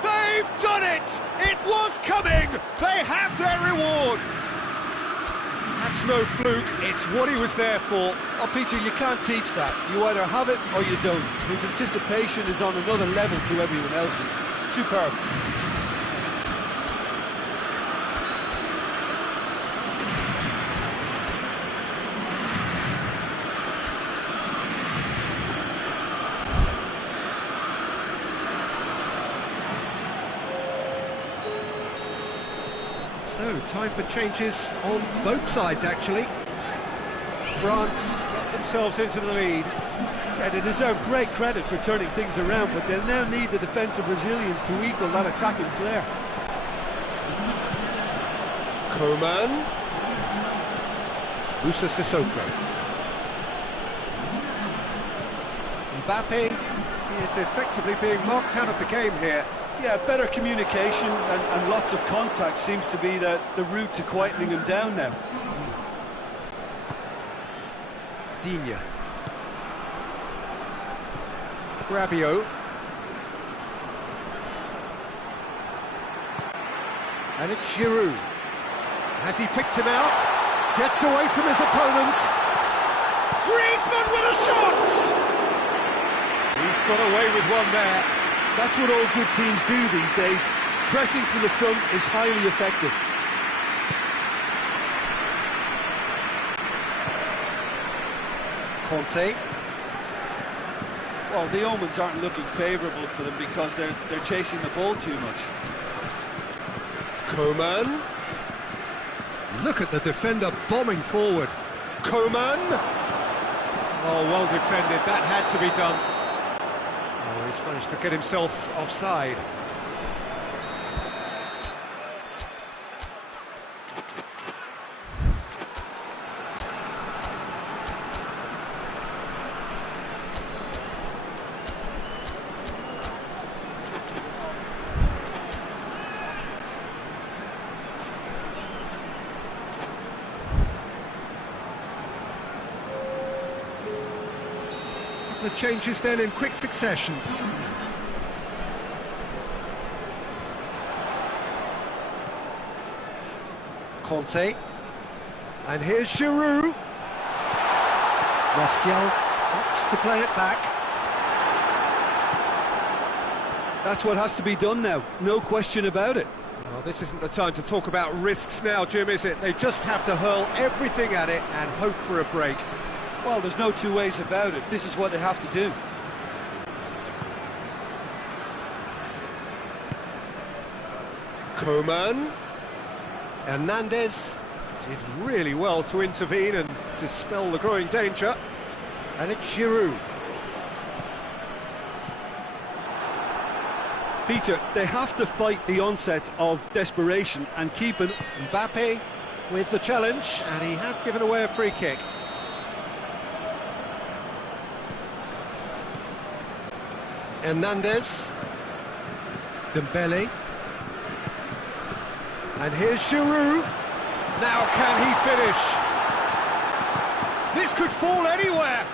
They've done it! It was coming! They have their reward! That's no fluke, it's what he was there for. Oh, Peter, you can't teach that. You either have it or you don't. His anticipation is on another level to everyone else's. Superb. So, time for changes on both sides, actually. France get themselves into the lead. Yeah, they deserve great credit for turning things around, but they'll now need the defensive resilience to equal that attacking flair. Coman. Moussa Sissoko. Mbappe is effectively being marked out of the game here. Yeah, better communication and lots of contact seems to be the route to quietening him down now. Digne. Rabiot. And it's Giroud. Has he picked him out? Gets away from his opponent. Griezmann with a shot! He's got away with one there. That's what all good teams do these days. Pressing from the front is highly effective. Conte. Well, the omens aren't looking favourable for them because they're chasing the ball too much. Coman. Look at the defender bombing forward. Coman. Oh, well defended. That had to be done. Oh, he's managed to get himself offside. The changes then in quick succession. Conte. And here's Giroud. Martial opts to play it back. That's what has to be done now, no question about it. Well, this isn't the time to talk about risks now, Jim, is it? They just have to hurl everything at it and hope for a break. Well, there's no two ways about it. This is what they have to do. Coman. Hernandez did really well to intervene and dispel the growing danger. And it's Giroud. Peter, they have to fight the onset of desperation and keep it. Mbappe with the challenge, and he has given away a free kick. Hernandez. Dembele. And here's Giroud. Now can he finish? This could fall anywhere.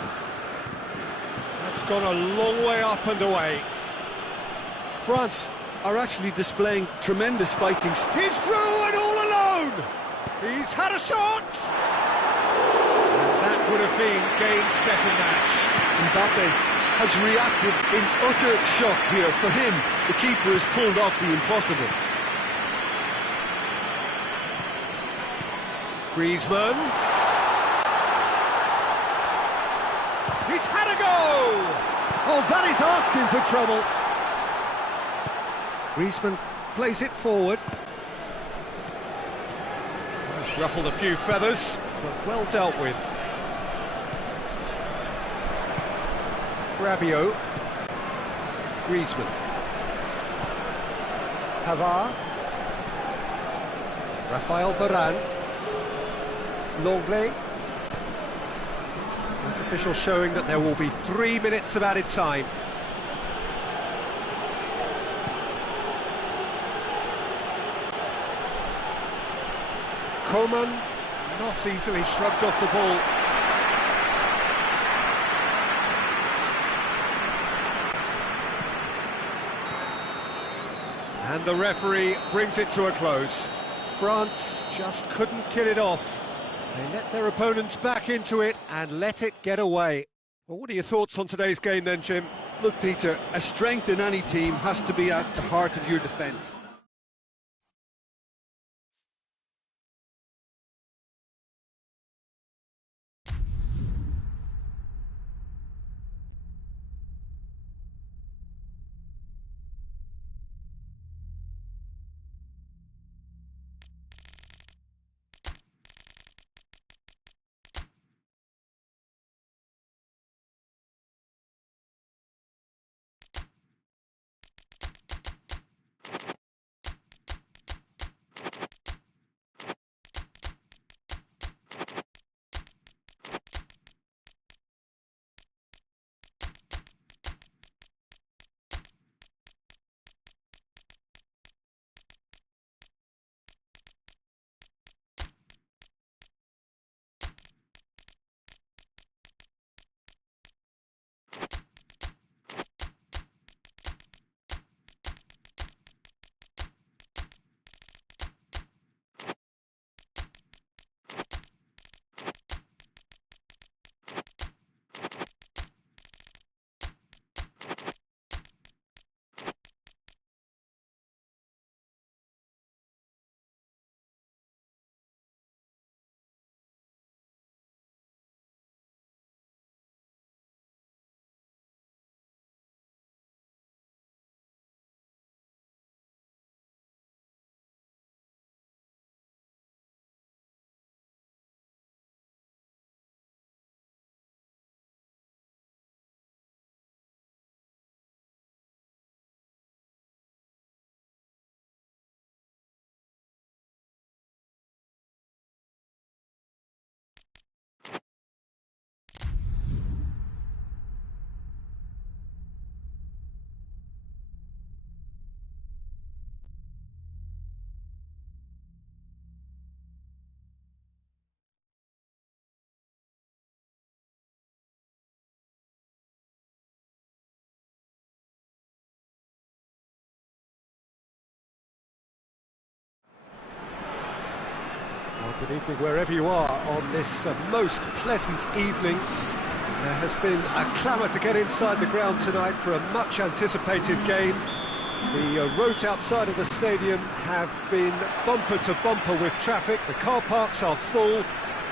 That's gone a long way up and away. France are actually displaying tremendous fighting. He's through and all alone. He's had a shot. And that would have been game, set and match. Mbappe has reacted in utter shock here. For him, the keeper has pulled off the impossible. Griezmann. He's had a go! Oh, that is asking for trouble. Griezmann plays it forward. He's ruffled a few feathers, but well dealt with. Rabiot. Griezmann. Pavard. Raphael Varane. Longley. Official showing that there will be 3 minutes of added time. Coman not easily shrugged off the ball. And the referee brings it to a close. France just couldn't kill it off. They let their opponents back into it and let it get away. Well, what are your thoughts on today's game then, Jim? Look, Peter, a strength in any team has to be at the heart of your defence. Good evening wherever you are on this most pleasant evening. There has been a clamour to get inside the ground tonight for a much anticipated game. The roads outside of the stadium have been bumper to bumper with traffic. The car parks are full.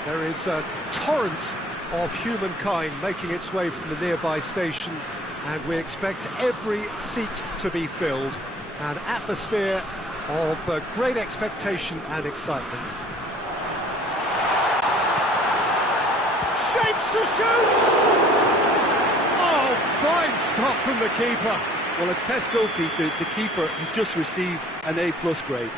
There is a torrent of humankind making its way from the nearby station, and we expect every seat to be filled. An atmosphere of great expectation and excitement. Shapes to shoot! Oh, fine stop from the keeper. Well, as Tesco, Peter, the keeper has just received an A+ grade.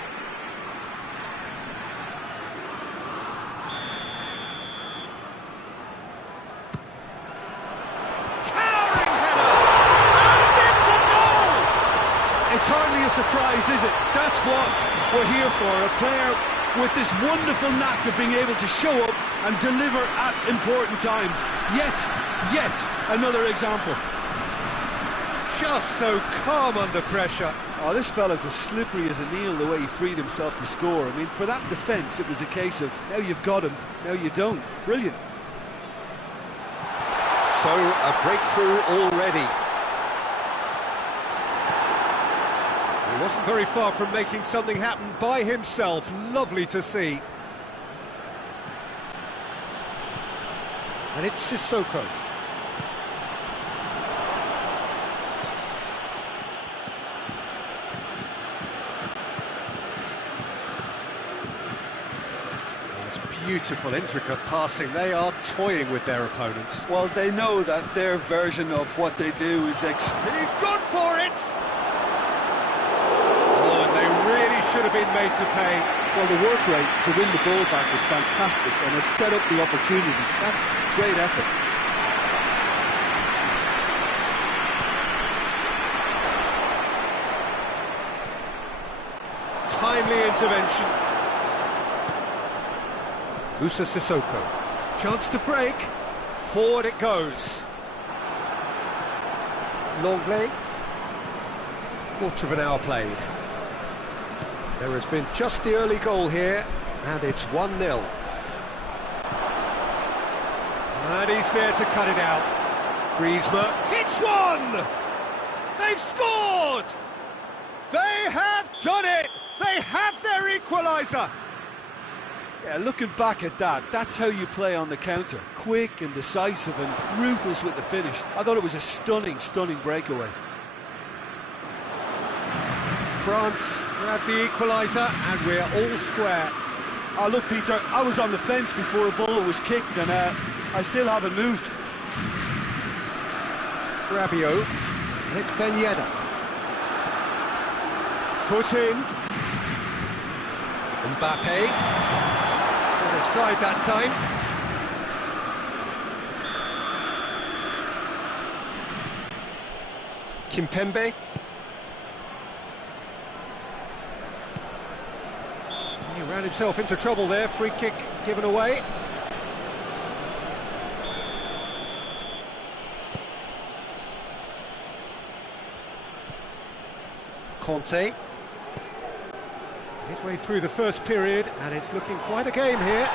Towering header! And it's a goal! It's hardly a surprise, is it? That's what we're here for, a player with this wonderful knack of being able to show up and deliver at important times. Yet another example. Just so calm under pressure. Oh, this fella's as slippery as a needle the way he freed himself to score. I mean, for that defence, it was a case of, now you've got him, now you don't. Brilliant. So, a breakthrough already. He wasn't very far from making something happen by himself. Lovely to see. And it's Sissoko. Beautiful, intricate passing. They are toying with their opponents. Well, they know that their version of what they do is... He's gone for it! Oh, and they really should have been made to pay. Well, the work rate to win the ball back was fantastic, and it set up the opportunity. That's great effort. Timely intervention. Moussa Sissoko, chance to break, forward it goes. Longley, quarter of an hour played. There has been just the early goal here, and it's 1-0. And he's there to cut it out. Griezmann hits one! They've scored! They have done it! They have their equaliser! Yeah, looking back at that, that's how you play on the counter. Quick and decisive and ruthless with the finish. I thought it was a stunning breakaway. France grab the equaliser and we're all square. Oh, look, Peter, I was on the fence before a ball was kicked, and I still haven't moved. Rabiot, and it's Ben Yedder. Foot in. Mbappe. Offside that time. Kimpembe. He ran himself into trouble there. Free kick given away. Conte. Midway through the first period, and it's looking quite a game here.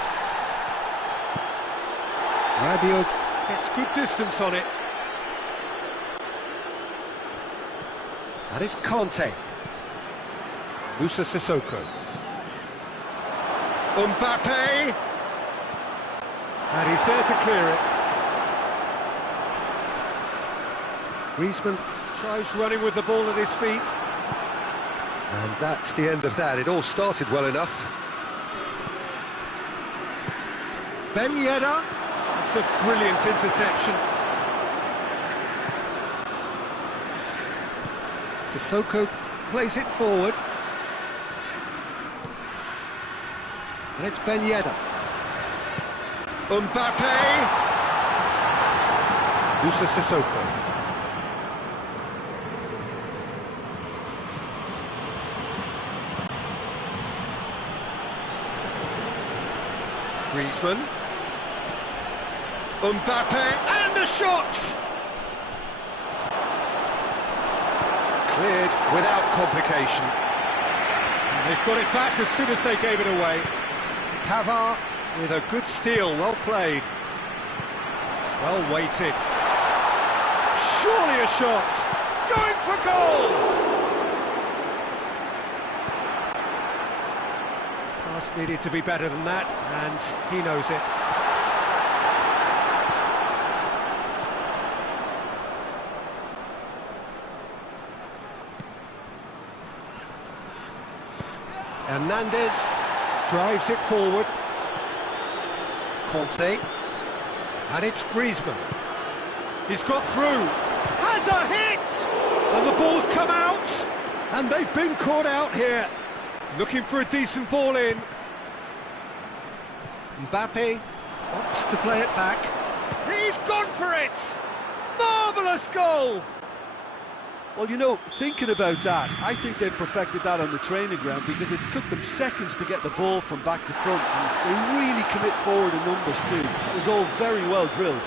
Rabiot gets good distance on it. And it's Conte. Moussa Sissoko. Mbappe! And he's there to clear it. Griezmann tries running with the ball at his feet. And that's the end of that. It all started well enough. Ben Yedder. It's a brilliant interception. Sissoko plays it forward. And it's Ben Yedder. Mbappe! Moussa Sissoko. Griezmann. Mbappe, and a shot! Cleared without complication. And they've got it back as soon as they gave it away. Pavard with a good steal, well played. Well weighted. Surely a shot. Going for goal! Pass needed to be better than that, and he knows it. Hernandez drives it forward. Conte. And it's Griezmann. He's got through. Has a hit! And the ball's come out. And they've been caught out here. Looking for a decent ball in. Mbappe opts to play it back. He's gone for it! Marvellous goal! Well, you know, thinking about that, I think they've perfected that on the training ground because it took them seconds to get the ball from back to front, and they really commit forward in numbers too. It was all very well drilled.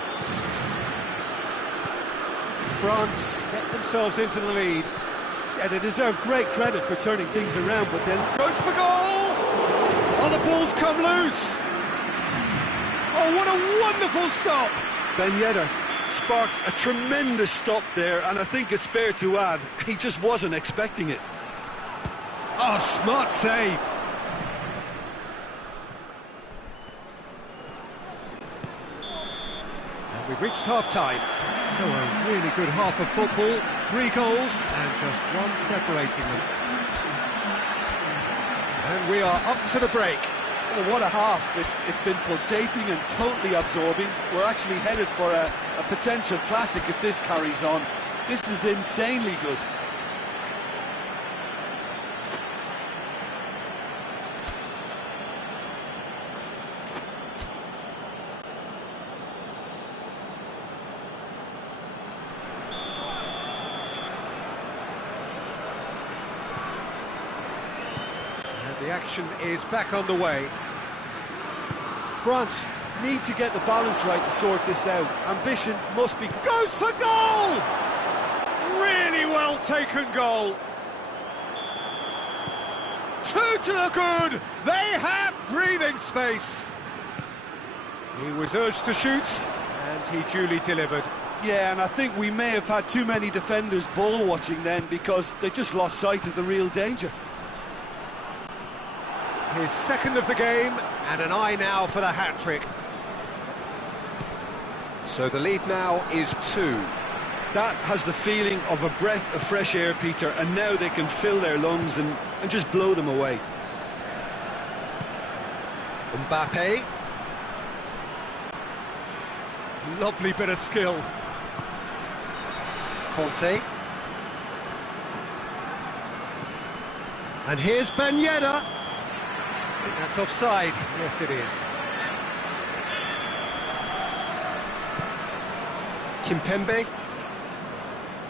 France get themselves into the lead. Yeah, they deserve great credit for turning things around, but then... Goes for goal! Oh, the ball's come loose! Oh, what a wonderful stop! Ben Yedder sparked a tremendous stop there, and I think it's fair to add, he just wasn't expecting it. Oh, smart save! And we've reached half-time. So a really good half of football, 3 goals and just one separating them. And we are up to the break. Oh, what a half. It's been pulsating and totally absorbing. We're actually headed for a potential classic if this carries on. This is insanely good. The action is back on the way. France need to get the balance right to sort this out. Ambition must be... Goes for goal! Really well taken goal. 2 to the good. They have breathing space. He was urged to shoot, and he duly delivered. Yeah, and I think we may have had too many defenders ball watching then because they just lost sight of the real danger. His second of the game, and an eye now for the hat-trick. So the lead now is 2. That has the feeling of a breath of fresh air, Peter, and now they can fill their lungs and just blow them away. Mbappe. Lovely bit of skill. Conte. And here's Ben Yedder. I think that's offside. Yes, it is. Kimpembe.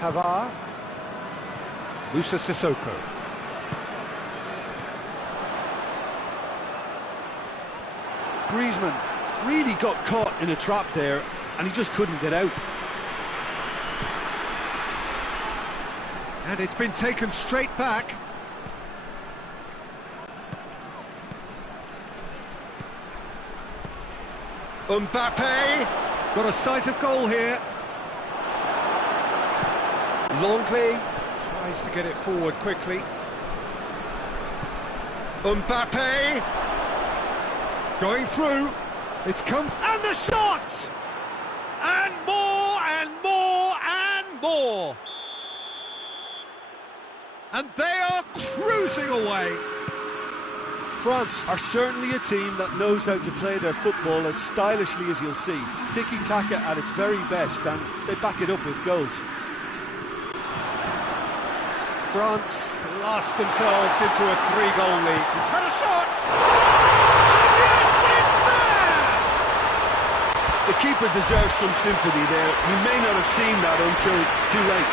Pavard. Musa Sissoko. Griezmann really got caught in a trap there, and he just couldn't get out. And it's been taken straight back. Mbappe got a sight of goal here. Longley tries to get it forward quickly. Mbappe going through. It's come and the shot! And more and more and more. And they are cruising away. France are certainly a team that knows how to play their football as stylishly as you'll see. Tiki-taka at its very best, and they back it up with goals. France blast themselves into a 3-goal lead. He's had a shot! And yes, it's there! The keeper deserves some sympathy there. He may not have seen that until too late.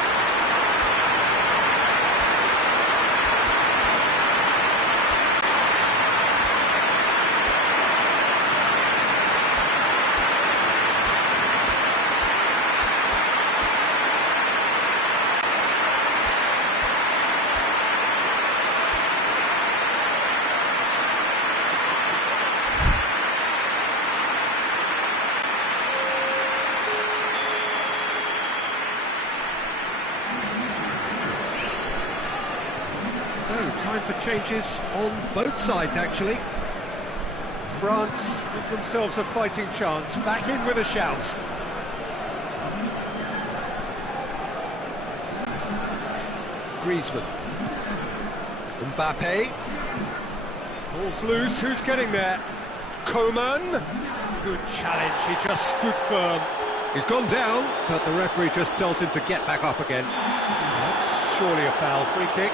So, time for changes on both sides, actually. France give themselves a fighting chance, back in with a shout. Griezmann. Mbappe. Ball's loose, who's getting there? Coman. Good challenge, he just stood firm. He's gone down, but the referee just tells him to get back up again. That's surely a foul, free kick.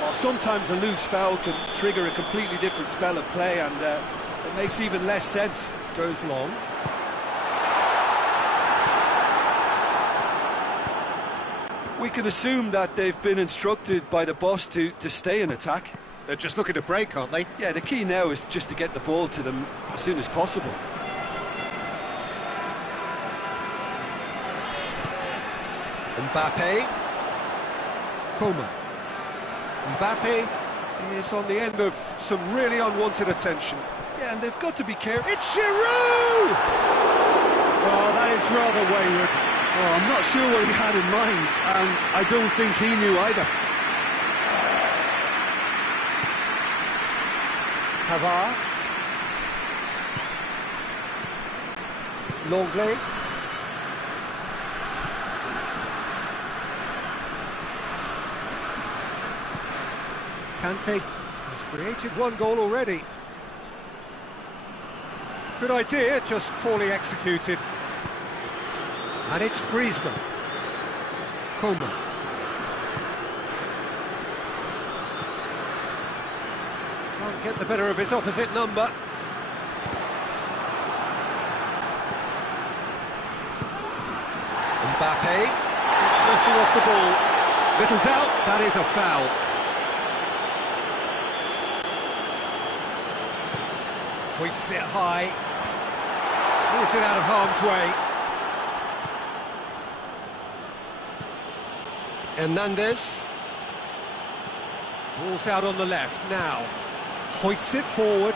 Well, sometimes a loose foul can trigger a completely different spell of play, and it makes even less sense. Goes long. We can assume that they've been instructed by the boss to stay in attack. They're just looking to break, aren't they? Yeah, the key now is just to get the ball to them as soon as possible. Mbappe. Coman. Mbappe is on the end of some really unwanted attention. Yeah, and they've got to be careful. It's Giroud! Oh, that is rather wayward. Oh, I'm not sure what he had in mind, and I don't think he knew either. Pavard. Longley. Kante has created one goal already. Good idea, just poorly executed. And it's Griezmann. Coman. Can't get the better of his opposite number. Mbappe. It's wrestled off the ball. Little doubt, that is a foul. Hoists it high. Clears it out of harm's way. Hernandez. Ball's out on the left now. Hoists it forward.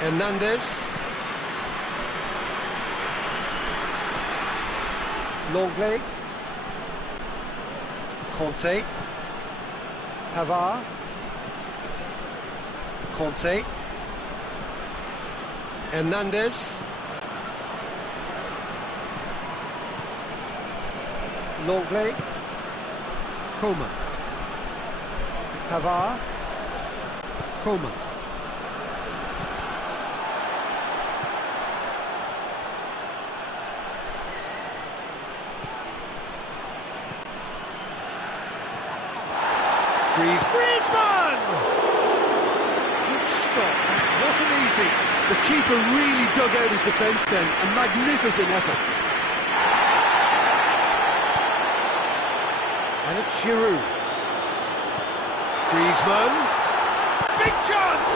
Hernandez. Longley. Conte. Pavard. Conte. Hernandez. Longley. Coman. Pavard. Coman. Griezmann! Good stop, that wasn't easy. The keeper really dug out his defence then, a magnificent effort. And it's Giroud. Griezmann. Big chance!